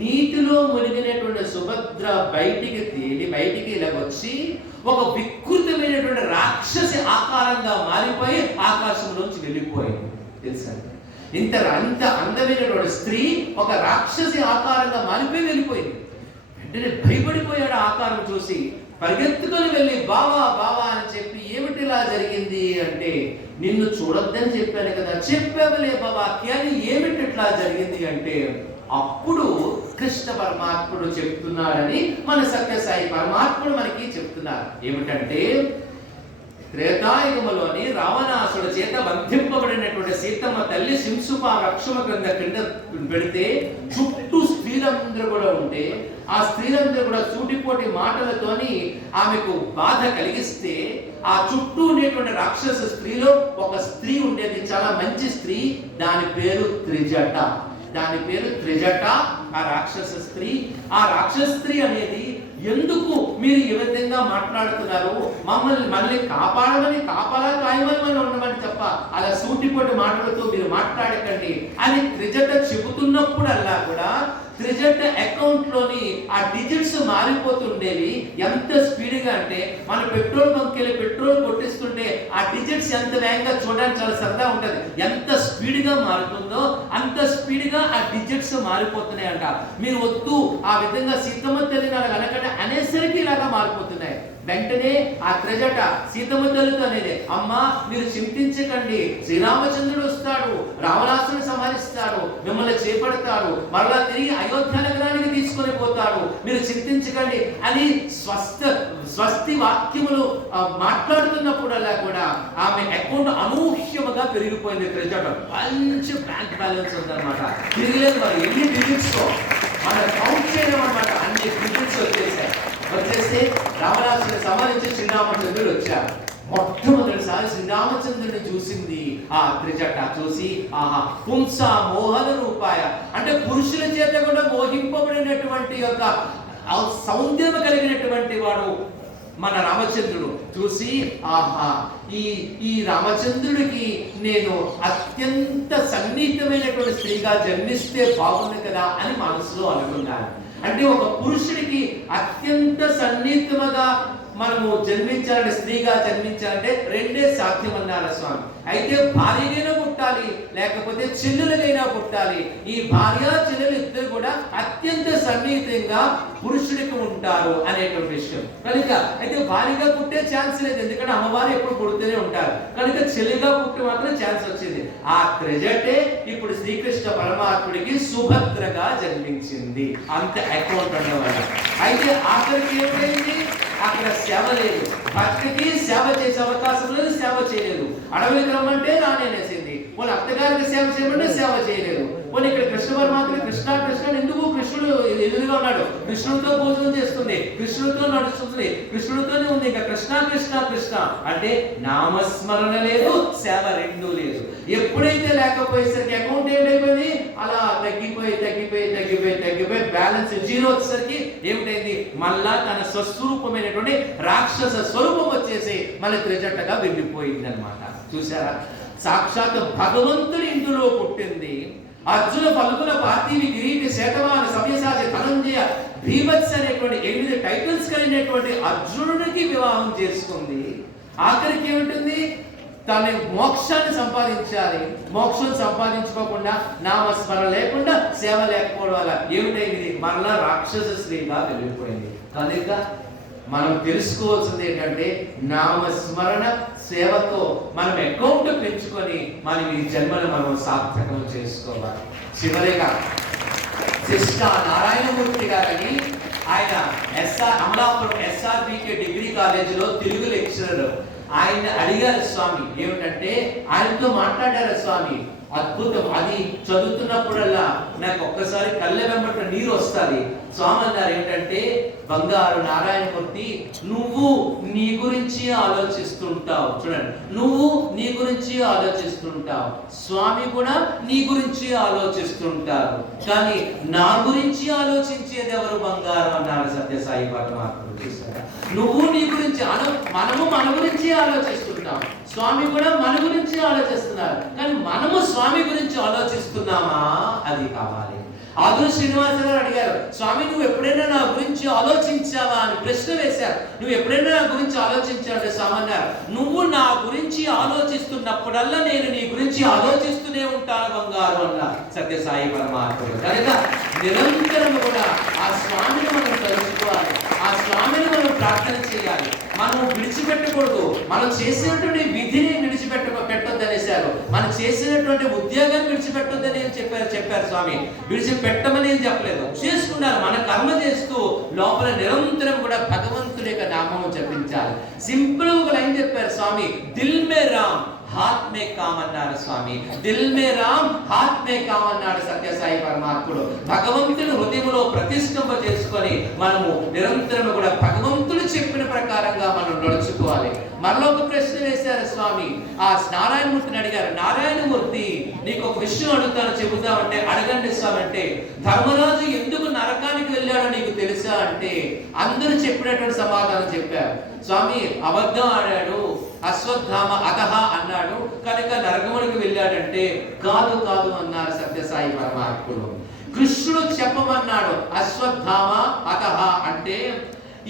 నీటిలో మునిగినటువంటి సుభద్ర బయటికి ఇలా వచ్చి ఒక వికృతమైనటువంటి రాక్షసి ఆకారంగా మారిపోయి ఆకాశంలోంచి వెళ్ళిపోయింది. తెలుసా? ఇంత అందమైనటువంటి స్త్రీ ఒక రాక్షసి ఆకారంగా మారిపోయి వెళ్ళిపోయింది. వెంటనే భయపడిపోయాడు ఆకారం చూసి, పరిగెత్తుకొని వెళ్ళి బావా బావా అని చెప్పి, ఏమిటి ఇలా జరిగింది అంటే, నిన్ను చూడొద్దని చెప్పాను కదా. చెప్పావులే బావా, కానీ ఏమిటి ఇట్లా జరిగింది అంటే, అప్పుడు కృష్ణ పరమాత్ముడు చెప్తున్నాడని మన సత్యసాయి పరమాత్ముడు మనకి చెప్తున్నారు. ఏమిటంటే, త్రేతాయుగములోని రావణాసుడు చేత బంధింపబడినటువంటి సీతమ్మ తల్లి శింసుప వృక్షము కింద పెడితే చుట్టూ స్త్రీలందరూ కూడా ఉంటే, ఆ స్త్రీలందరూ కూడా సూటిపోటి మాటలతోని ఆమెకు బాధ కలిగిస్తే, ఆ చుట్టూ ఉండేటువంటి రాక్షస స్త్రీలో ఒక స్త్రీ ఉండేది, చాలా మంచి స్త్రీ, దాని పేరు త్రిజట. ఆ రాక్షస స్త్రీ. ఆ రాక్షస స్త్రీ అనేది, ఎందుకు మీరు ఈ విధంగా మాట్లాడుతున్నారు, మళ్ళీ కాపాడమని కాయమని మనం ఉండమని తప్ప అలా సూటిపోటి మాటలతో మీరు మాట్లాడకండి అని త్రిజట చెబుతున్నప్పుడల్లా కూడా త్రిజట అకౌంట్ లోని ఆ డిజిట్స్ మారిపోతుండేవి. ఎంత స్పీడ్గా అంటే, మన పెట్రోల్ బంక్ వెళ్ళి పెట్రోల్ కొట్టిస్తుంటే ఆ డిజిట్స్ ఎంత వేగంగా చూడడానికి చాలా సరదా ఉంటుంది. ఎంత స్పీడ్గా మారుతుందో అంత స్పీడ్గా ఆ డిజిట్స్ మారిపోతున్నాయి అంట. మీరు వద్దు ఆ విధంగా సీతమ్మ తల్లి అనకంటే అనేసరికి ఇలాగా మారిపోతున్నాయి. వెంటనే ఆ త్రిజట సీతమ్మ తల్లితో అనేది, అమ్మా మీరు చింతించకండి, శ్రీరామచంద్రుడు వస్తాడు, రావణాసురుని సంహరిస్తాడు, మిమ్మల్ని చేపడతాడు, మరలా తిరిగి అయోధ్య నగరానికి తీసుకొని పోతాడు, మీరు చింతించకండి అని స్వస్తి వాక్యములు మాట్లాడుతున్నప్పుడల్లా కూడా ఆమె అకౌంట్ అనూహ్యముగా పెరిగిపోయింది. త్రిజట మంచి బ్యాంక్ బ్యాలెన్స్ ఉందన్నమాట. తిరిగలేదు మరి ఎన్ని డిజిట్స్ మనం కౌంట్ చేయడం అన్నమాట. అన్ని డిజిట్స్ వచ్చేస్తే రావణాసురుని సంహరించి శ్రీరామచంద్రుడు వచ్చారు. మొట్టమొదటిసారి శ్రీరామచంద్రుడిని చూసింది ఆ త్రిజట. చూసి, ఆహా పుంస మోహన రూపాయ అంటే పురుషుల చేత కూడా మోహింపబడినటువంటి యొక్క సౌందర్యం కలిగినటువంటి వాడు మన రామచంద్రుడు. చూసి, ఆహా ఈ రామచంద్రుడికి నేను అత్యంత సన్నిహితమైనటువంటి స్త్రీగా జన్మిస్తే బాగుంది కదా అని మనసులో అనుకున్నాను. అంటే ఒక పురుషుడికి అత్యంత సన్నిహితముగా మనము జన్మించాలంటే, స్త్రీగా జన్మించాలంటే రెండే సాధ్యమన్నారు స్వామి. అయితే భార్యగైనా పుట్టాలి, లేకపోతే చెల్లెలుగైనా పుట్టాలి. ఈ భార్య చెల్లెలు ఇద్దరు కూడా అత్యంత సన్నిహితంగా పురుషుడికి ఉంటారు అనేటువంటి విషయం. కనుక అయితే భార్యగా పుట్టే ఛాన్స్ లేదు, ఎందుకంటే అమ్మవారు ఎప్పుడు పుడుతూనే ఉంటారు. కనుక చెల్లిగా పుట్టి మాత్రం ఛాన్స్ వచ్చింది. ఆ త్రిజటే ఇప్పుడు శ్రీకృష్ణ పరమాత్ముడికి సుభద్రగా జన్మించింది. అంత అకౌంట్ అన్నమాట. అయితే ఆఖరికి ఏమైంది, అక్కడ సేవ లేదు, భక్తికి సేవ చేసే అవకాశం లేదు, సేవ చేయలేదు. అడవికి రమ్మంటే రానేసింది, వాళ్ళ అత్తగారికి సేవ చేయమంటే సేవ చేయలేదు. పోనీ ఇక్కడ కృష్ణ పరమాత్మ కృష్ణ కృష్ణ ఎందుకు కృష్ణుడు ఎదురుగా ఉన్నాడు, కృష్ణుడితో భోజనం చేస్తుంది, కృష్ణుడితో నడుస్తుంది, కృష్ణుడితోనే ఉంది. ఇంకా కృష్ణ కృష్ణ కృష్ణ అంటే నామస్మరణ లేదు, సేవ రెండూ లేదు. ఎప్పుడైతే లేకపోయేసరికి అకౌంట్ ఏమైపోయింది, అలా తగ్గిపోయి తగ్గిపోయి తగ్గిపోయి తగ్గిపోయి బ్యాలెన్స్ జీరో వచ్చేసరికి ఏమిటైంది, మళ్ళా తన స్వస్వరూపమైనటువంటి రాక్షస స్వరూపం వచ్చేసి మళ్ళీ త్రిజట్టగా వెళ్ళిపోయింది అనమాట. చూసారా, సాక్షాత్ భగవంతుడి ఇందులో పుట్టింది. అర్జున పలుకుల పార్థివి కిరీటి శేతవాన సవ్యసాచి ధనంజయ భీభత్స అనేటువంటి 8 టైటిల్స్ కలిగినటువంటి అర్జునుడికి వివాహం చేసుకుంది. ఆఖరికి ఏమిటి, తన మోక్షాన్ని సంపాదించాలి. మోక్షం సంపాదించుకోకుండా నామస్మరణ లేకుండా సేవ లేకపోవడం వల్ల ఏమిటైంది, మరలా రాక్షస స్త్రీగా వెళ్ళిపోయింది. కనుక మనం తెలుసుకోవాల్సింది ఏంటంటే నామస్మరణ సేవతో మనం అకౌంట్ పెంచుకొని మనం ఈ జన్మను మనం సార్థకం చేసుకోవాలి. చివరిగా శిష్ట నారాయణమూర్తి గారని ఆయన అమలాపురం SRBK డిగ్రీ కాలేజీలో తెలుగు లెక్చరర్. ఆయన అడిగారు స్వామి ఏమిటంటే, ఆయనతో మాట్లాడారు స్వామి. అద్భుతం, అది చదువుతున్నప్పుడల్లా నాకు ఒక్కసారి కళ్ళ వెంబట నీరు వస్తుంది. స్వామి అన్నారు ఏంటంటే, బంగారు నారాయణమూర్తి నువ్వు నీ గురించి ఆలోచిస్తుంటావు. చూడండి, నువ్వు నీ గురించి ఆలోచిస్తుంటావు, స్వామి కూడా నీ గురించి ఆలోచిస్తుంటారు, కానీ నా గురించి ఆలోచించేది ఎవరు బంగారు అన్నారు సత్యసాయి పరమాత్ముడు. నువ్వు నీ గురించి మనము మన గురించి ఆలోచిస్తుంటాం, స్వామి కూడా మన గురించి ఆలోచిస్తున్నారు, కానీ మనము స్వామి గురించి ఆలోచిస్తున్నామా, అది కావాలి. ఆదురు శ్రీనివాస గారు అడిగారు, స్వామి నువ్వు ఎప్పుడైనా నా గురించి ఆలోచించావా అని ప్రశ్న వేశారు. నువ్వు ఎప్పుడైనా నా గురించి ఆలోచించావు స్వామి అన్నారు. నువ్వు నా గురించి ఆలోచిస్తున్నప్పుడల్లా నేను నీ గురించి ఆలోచిస్తూనే ఉంటాను బంగారు అన్న సత్యసాయి పరమాత్ముడు. కనుక నిరంతరం కూడా ఆ స్వామిని మనం తెలుసుకోవాలి, ఆ స్వామిని మనం ప్రార్థన చేయాలి. మనం విడిచిపెట్టకూడదు. మనం చేసినటువంటి విధిని విడిచిపెట్టొద్దు అనేసారు. మనం చేసినటువంటి ఉద్యోగాన్ని విడిచిపెట్టొద్దని చెప్పారు స్వామి. విడిచిపెట్టమని ఏం చెప్పలేదు, చేసుకున్నారు. మన కర్మ చేస్తూ లోపల నిరంతరం కూడా భగవంతుడి యొక్క నామం జపించాలి. సింపుల్ ఒక లైన్ చెప్పారు స్వామి, దిల్ మే రామ్ హాత్ మే కామ్ అన్నారు స్వామి. దిల్ మే రామ్ హాత్ మే కామ్ అన్నాడు సత్యసాయి పరమాత్ముడు. భగవంతుని హృదయంలో ప్రతిష్ఠింప చేసుకొని మనము నిరంతరం కూడా భగవంతుడు చెప్పిన ప్రకారంగా మనం నడుచుకోవాలి. మరొక ఒక ప్రశ్న వేశారు స్వామి. ఆ నారాయణమూర్తిని అడిగారు, నారాయణమూర్తి నీకు ఒక విషయం అడుగుతాను చెబుతామంటే. అడగండి స్వామి అంటే, ధర్మరాజు ఎందుకు నరకానికి వెళ్ళాడో నీకు తెలుసా అంటే అందరూ చెప్పినటువంటి సమాధానం చెప్పారు. స్వామి అబద్ధం ఆడాడు, అశ్వత్థామ అతహ అన్నాడు కనుక నరకమునికి వెళ్ళాడంటే. కాదు కాదు అన్నారు సత్యసాయి పరమాత్ముడు. కృష్ణుడు చెప్పమన్నాడు అశ్వత్థామ అతహ అంటే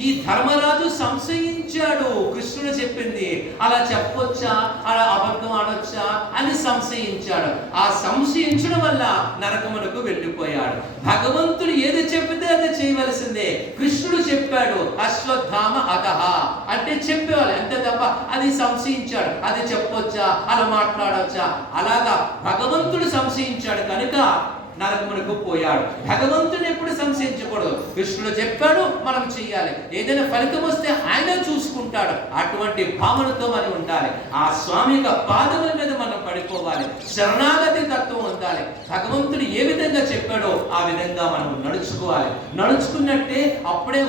ఈ ధర్మరాజు సంశయించాడు. కృష్ణుడు చెప్పింది అలా చెప్పొచ్చా, అలా అబద్ధం ఆడొచ్చా అని సంశయించాడు. ఆ సంశయించడం వల్ల నరకమునకు వెళ్ళిపోయాడు. భగవంతుడు ఏది చెప్పితే అది చేయవలసిందే. కృష్ణుడు చెప్పాడు అశ్వత్థామ అతహ అంటే చెప్పేవాళ్ళు అంతే తప్ప అది సంశయించాడు, అది చెప్పొచ్చా, అలా మాట్లాడొచ్చా, అలాగా భగవంతుడు సంశయించాడు కనుక నరకమునకు పోయాడు. భగవంతుని ఎప్పుడు సంశయించకూడదు. కృష్ణుడు చెప్పాడు, మనం చెయ్యాలి. ఏదైనా ఫలితం వస్తే ఆయన చూసుకుంటాడు. అటువంటి భావనతో మనం ఉండాలి. ఆ స్వామి యొక్క పాదముల మీద మనం పడిపోవాలి. శరణాగతి తత్వం ఉండాలి. భగవంతుడు ఏ విధంగా చెప్పాడో ఆ విధంగా మనం నడుచుకోవాలి. నడుచుకున్నట్టే అప్పుడే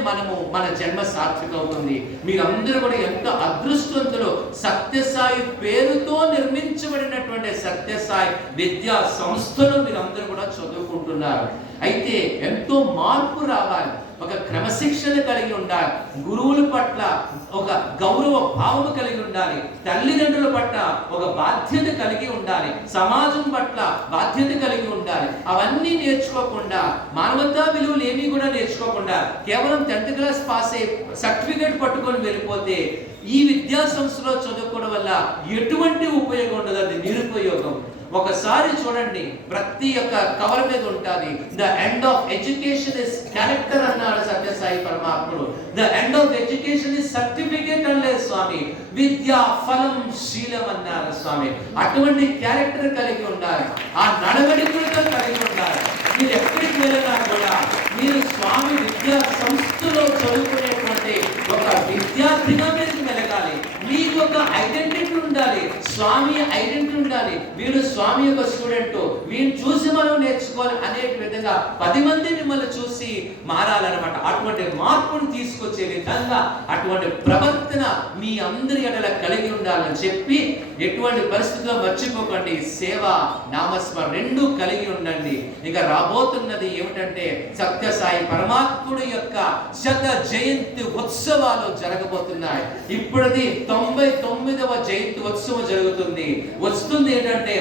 మన జన్మ సార్థకం అవుతుంది. మీరందరూ కూడా ఎంత అదృష్టవంతులు. సత్యసాయి పేరుతో నిర్మించబడినటువంటి సత్యసాయి విద్యా సంస్థలు మీరందరూ కూడా చదువుకుంటున్నారు. అయితే ఎంతో మార్పు రావాలి. ఒక క్రమశిక్షణ కలిగి ఉండాలి. గురువుల పట్ల ఒక గౌరవ భావము కలిగి ఉండాలి. తల్లిదండ్రుల పట్ల ఒక బాధ్యత కలిగి ఉండాలి. సమాజం పట్ల బాధ్యత కలిగి ఉండాలి. అవన్నీ నేర్చుకోకుండా, మానవతా విలువలు ఏమీ కూడా నేర్చుకోకుండా కేవలం 10th క్లాస్ పాస్ అయ్యి సర్టిఫికేట్ పట్టుకొని వెళ్ళిపోతే ఈ విద్యా సంస్థలో చదువుకోవడం వల్ల ఎటువంటి ఉపయోగం ఉండదు. అది నిరుపయోగం. ఒకసారి చూడండి, ప్రతి ఒక్క కవర్ మీద ఉంటుంది the end of education is character అన్నాడు సత్యసాయి పరమాత్ముడు. The end of education is certificate అనలేదు స్వామి, విద్యా ఫలం శీలం అన్నారు స్వామి. అటువంటి క్యారెక్టర్ కలిగి ఉండాలి. ఆ నడవడికలతో కలిగి ఉండాలి. మీరు ఎక్కడికి వెళ్ళినా కూడా మీరు స్వామి విద్యా సంస్థలో చదువుకునేటువంటి ఒక విద్యార్థిగా మీరు మెలగాలి. మీకు ఒక ఐడెంటిటీ ఉండాలి. స్వామి ఐడెంటిటీ ఉండాలి. వీడు స్వామి యొక్క స్టూడెంట్, వీడిని చూసి మనం నేర్చుకోవాలి అనే విధంగా 10 మంది మిమ్మల్ని చూసి మారాలన్నమాట. అటువంటి మార్పును తీసుకొచ్చే విధంగా అటువంటి ప్రవర్తన మీ అందరి ఎడల కలిగి ఉండాలని చెప్పి ఎటువంటి పరిస్థితుల్లో మర్చిపోకండి. సేవ, నామస్మరణ రెండు కలిగి ఉండండి. ఇక రాబోతున్నది ఏమిటంటే సత్యసాయి పరమాత్ముడి యొక్క శత జయంతి ఉత్సవాలు జరగబోతున్నాయి. ఇప్పుడది 99వ జయంతి ఉత్సవం జరుగుతుంది. వస్తుంది ఏంటంటే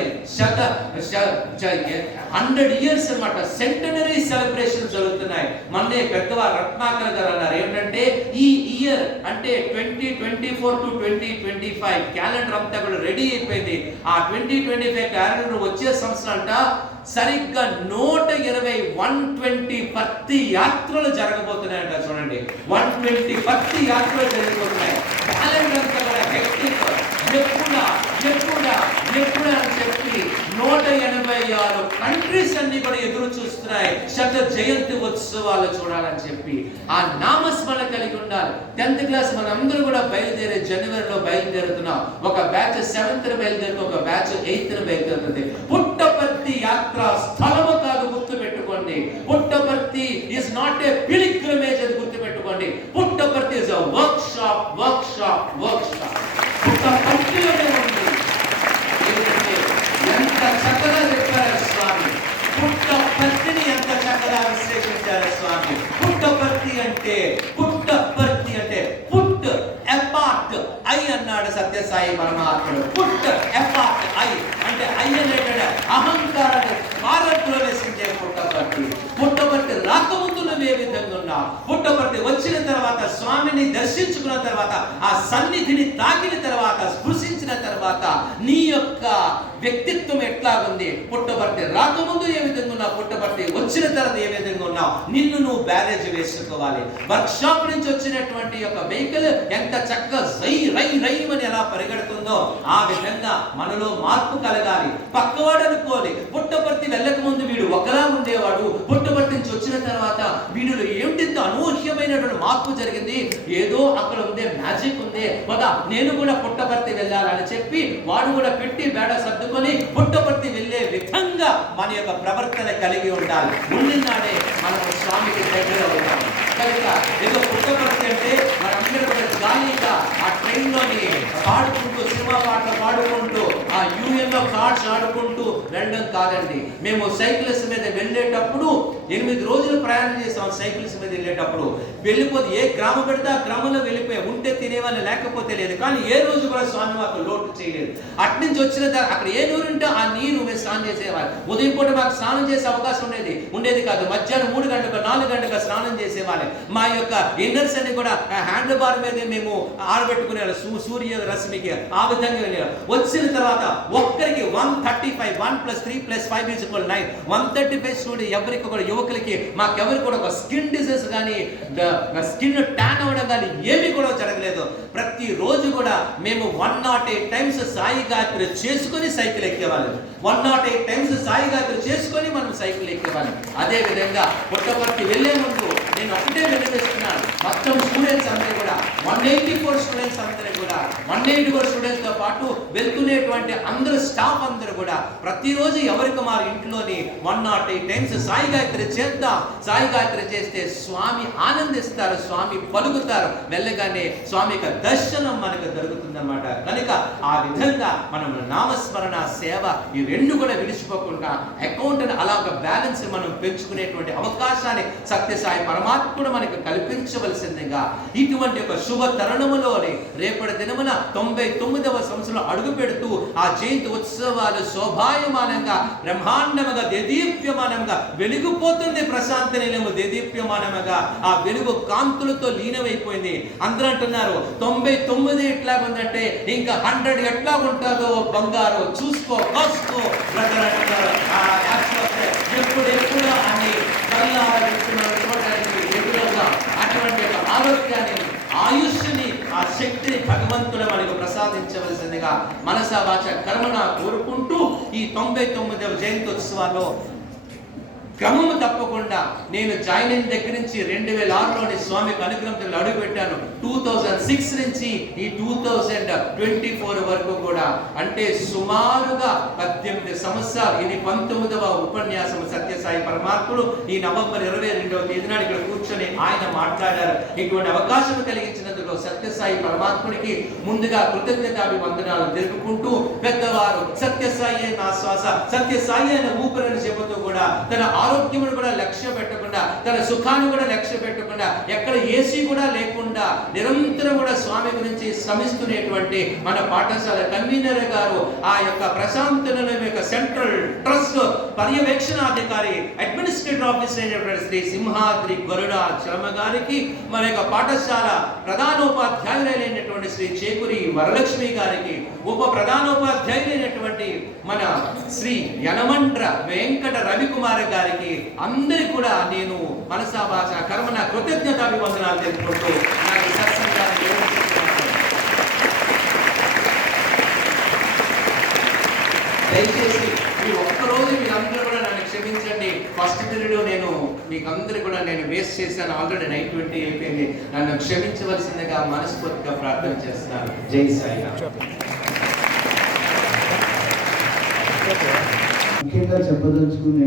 100 years అన్నమాట, సెంటనరీ సెలబ్రేషన్ జరుగుతున్నాయి. మొన్నే పెద్దవారు రత్నాకర్ గారు అన్నారు ఏంటంటే ఈ ఇయర్ అంటే 2024 to 2025 క్యాలెండర్ అంతా కూడా రెడీ అయిపోయింది. ఆ 2025 క్యాలెండర్ వచ్చే సంవత్సరం అంట సరిగ్గా 120 120 భక్తి యాత్రలు జరగబోతున్నాయంట. చూడండి, 120 భక్తి యాత్రలు జరగబోతున్నాయి. క్యాలెండర్ అంతా కూడా హెక్టిక్. ఎప్పుడా అని చెప్పి 186 కంట్రీస్ అన్ని కూడా ఎదురు చూస్తున్నాయి శత జయంతి ఉత్సవాలు చూడాలని చెప్పి. ఆ నామస్మరణ కలిగి ఉండాలి. 10th క్లాస్ మనందరూ కూడా బయలుదేరే జనవరిలో బయలుదేరుతున్నాం. ఒక బ్యాచ్ 7th బయలుదేరుతుంది, ఒక బ్యాచ్ 8th బయలుదేరుతుంది. పుట్టపర్తి యాత్ర స్థలము కాదు, గుర్తు పెట్టుకోండి. Puttaparthi is not a pilgrimage, అది గుర్తు పెట్టుకోండి. Puttaparthi is a workshop. పుట్టపర్తిలోనే ఉంది. ఎంత చక్కగా చెప్పారు స్వామి, పుట్టపర్తిని ఎంత చక్కగా విశ్లేషించారు స్వామి. పుట్టపర్తి అంటే పుట్ అపార్ట్ ఐ అన్నాడు సత్యసాయి పరమాత్ముడు. పుట్ అపార్ట్ ఐ అంటే ఐ అనేటువంటి అహంకారాన్ని భారత్లో వేసించే పుట్టపర్తి. పుట్టపర్తి రాకముందు నువ్వు ఏ విధంగా ఉన్నావు, పుట్టపర్తి వచ్చిన తర్వాత స్వామిని దర్శించుకున్న తర్వాత ఆ సన్నిధిని తాకిన తర్వాత స్పృశించిన తర్వాత నీ యొక్క వ్యక్తిత్వం ఎట్లాగుంది, పుట్టపర్తి రాకముందు ఏ విధంగా ఉన్నావు, పుట్టపర్తి వచ్చిన తర్వాత ఏ విధంగా ఉన్నావు, నిన్ను నువ్వు బ్యారేజ్ వేసుకోవాలి. వర్క్ షాప్ నుంచి వచ్చినటువంటి యొక్క వెహికల్ ఎంత చక్కగా రై అని ఎలా పరిగెడుతుందో ఆ విధంగా మనలో మార్పు కలగాలి. పక్కవాడు అనుకోవాలి, పుట్టపర్తి వెళ్ళక ముందు వీడు ఒకలా ఉండేవాడు, పుట్టపర్తి నుంచి వచ్చిన తర్వాత వీడిలో ఏమిటి అనూహ్యమైనటువంటి మార్పు జరిగింది, ఏదో అక్కడ ఉందే మ్యాజిక్ ఉందే, నేను కూడా పుట్టపర్తి వెళ్ళాలని చెప్పి వాడు కూడా పెట్టి బేడ సర్దుకొని పుట్టపర్తి వెళ్ళే విధంగా మన యొక్క ప్రవర్తన కలిగి ఉండాలి. ఉండినాడే మనం స్వామికి దగ్గర అవుతాం. కనుక ఏదో పుట్టపర్తి అంటే మనందరూ కూడా జాలీగా ఆ ట్రైన్లోని పాడుకుంటూ సినిమా పాటలు పాడుకుంటూ ఆ యూఎన్లో కార్డ్స్ ఆడుకుంటూ వెళ్ళడం కాదండి. మేము సైకిల్స్ మీద వెళ్ళేటప్పుడు 8 రోజులు ప్రయాణం చేసాం. సైకిల్స్ మీద వెళ్ళేటప్పుడు వెళ్ళిపోతే ఏ గ్రామం పెడితే ఆ గ్రామంలో వెళ్ళిపోయా, ఉంటే తినేవాళ్ళు లేకపోతే లేదు. కానీ ఏ రోజు కూడా స్వామి మాకు లోటు చేయలేదు. అట్నుంచి వచ్చిన తర్వాత అక్కడ ఏ నీరు ఉంటే ఆ నీరు మేము స్నానం చేసేవాళ్ళు. ఉదయం పూట మాకు స్నానం చేసే అవకాశం ఉండేది కాదు. మధ్యాహ్నం 3 గంటలకు 4 గంటలకు స్నానం చేసేవాళ్ళు. మా యొక్క ఇన్నర్స్ అని కూడా హ్యాండ్ బార్ మీద మేము ఆరబెట్టుకునేవాళ్ళు సూర్య రశ్మికి. ఆ విధంగా వెళ్ళేవాళ్ళు. వచ్చిన తర్వాత ఒక్కరికి 135 1 + 3 + 5 = 9 135 స్టూడెంట్ ఎవరికి కూడా యువకులకి మాకెవరికి కూడా ఒక స్కిన్ డిసీజ్ కానీ స్కిన్ ట్యాన్ అవ్వడం కానీ ఏమీ కూడా జరగలేదు. ప్రతి రోజు కూడా మేము 108 టైమ్స్ సాయి గాయత్రి చేసుకొని సైకిల్ ఎక్కేవాళ్ళు. 108 టైమ్స్ సాయి గాయత్రి చేసుకొని మనం సైకిల్ ఎక్కేవాళ్ళు. అదే విధంగా పుట్టపర్తి వెళ్లే ముందు నేను ఒకటే వినిపిస్తున్నాను, మొత్తం స్టూడెంట్స్ అందరూ కూడా 184 స్టూడెంట్స్ అందరూ కూడా 184 స్టూడెంట్స్ తో పాటు వెళ్తున్నటువంటి అందరూ స్టాఫ్ అందరూ కూడా ప్రతిరోజు ఎవరికి మా ఇంట్లోని 108 టైమ్స్ సాయి గాయత్రి చేద్దాం. సాయి గాయత్రి చేస్తే స్వామి ఆనందిస్తారు, స్వామి పలుకుతారు. వెళ్ళగానే స్వామి యొక్క దర్శనం మనకు దొరుకుతుందన్నమాట. కనుక ఆ విధంగా మనం నామస్మరణ సేవ ఈ రెండు కూడా విడిచిపోకుండా అకౌంట్ అలా ఒక బ్యాలెన్స్ మనం పెంచుకునేటువంటి అవకాశాన్ని సత్యసాయి పరమాత్ముడు మనకు కల్పించవలసిందిగా ఇటువంటి ఒక శుభ తరుణములోని రేపటి దినమున 99వ సంవత్సరంలో అడుగు పెడుతూ ఆ జయంతి ఉత్సవాలు శోభాయమానంగా బ్రహ్మాండముగా దేదీప్యమానంగా వెలిగిపోతుంది. ప్రశాంతి నిలయము దేదీప్యమానముగా ఆ వెలుగు కాంతులతో లీనమైపోయింది. అందరూ అంటున్నారు 99 ఎట్లా ఉందంటే ఇంకా 100 ఎట్లా ఉంటుందో బంగారు చూసుకో కాసుకో ఎప్పుడు అని చూడడానికి ఎదురుగా అటువంటి ఆరోగ్యాన్ని ఆయుష్ని ఆ శక్తిని భగవంతుడు మనకు ప్రసాదించవలసిందిగా మనసా వాచ కర్మణ కోరుకుంటూ ఈ 99వ జయంతి ఉత్సవాల్లో క్రమము తప్పకుండా నేను జాయిన్ అయిన దగ్గర నుంచి 2006లోని స్వామికి అనుగ్రహంతో అడుగు పెట్టాను. 2006 నుంచి ఈ 2024 వరకు కూడా, అంటే సుమారుగా 18 సంవత్సరాలు. ఇది 19వ ఉపన్యాసం సత్యసాయి పరమాత్ముడు ఈ నవంబర్ 22వ తేదీ నాడు ఇక్కడ కూర్చొని ఆయన మాట్లాడారు. ఇటువంటి అవకాశం కలిగించినందుకు సత్యసాయి పరమాత్ముడికి ముందుగా కృతజ్ఞతాభివందనాలు తెలుపుకుంటూ, పెద్దవారు సత్యసాయి నా శ్వాస, సత్యసాయి అయిన ఊపిరిని చెబుతూ కూడా తన ఆరోగ్యమును కూడా లక్ష్య పెట్టకుండా, తన సుఖాన్ని కూడా లక్ష్య పెట్టకుండా, ఎక్కడ ఏసీ కూడా లేకుండా నిరంతరం కూడా స్వామి గురించి శ్రమిస్తున్నటువంటి మన పాఠశాల కన్వీనర్ గారు, ఆ యొక్క ప్రశాంతనం యొక్క సెంట్రల్ ట్రస్ట్ పర్యవేక్షణాధికారి అడ్మినిస్ట్రేటివ్ ఆఫీసర్ అయినటువంటి శ్రీ సింహాద్రి గరుడ శర్మ గారికి, మన యొక్క పాఠశాల ప్రధానోపాధ్యాయులైనటువంటి శ్రీ చేకూరి వరలక్ష్మి గారికి, ఉప ప్రధానోపాధ్యాయులైనటువంటి మన శ్రీ యనమండ్ర వెంకట రవికుమార్ గారికి, అందరికి కూడా నేను మనసా భాష కర్మన కృతజ్ఞతాభివందనాలు తెలుపుకుంటూ నాకు సత్సంగాన్ని దయచేసి ఈ ఒక్కరోజు మీరందరూ కూడా నన్ను క్షమించండి. ఫస్ట్ పీరియడ్ నేను మీకు అందరూ కూడా నేను వేస్ట్ చేశాను. ఆల్రెడీ 9:20 అయిపోయింది. నన్ను క్షమించవలసిందిగా మనస్ఫూర్తిగా ప్రార్థన చేస్తున్నాను. జై సాయి. ముఖ్యంగా చెప్పదలుచుకునే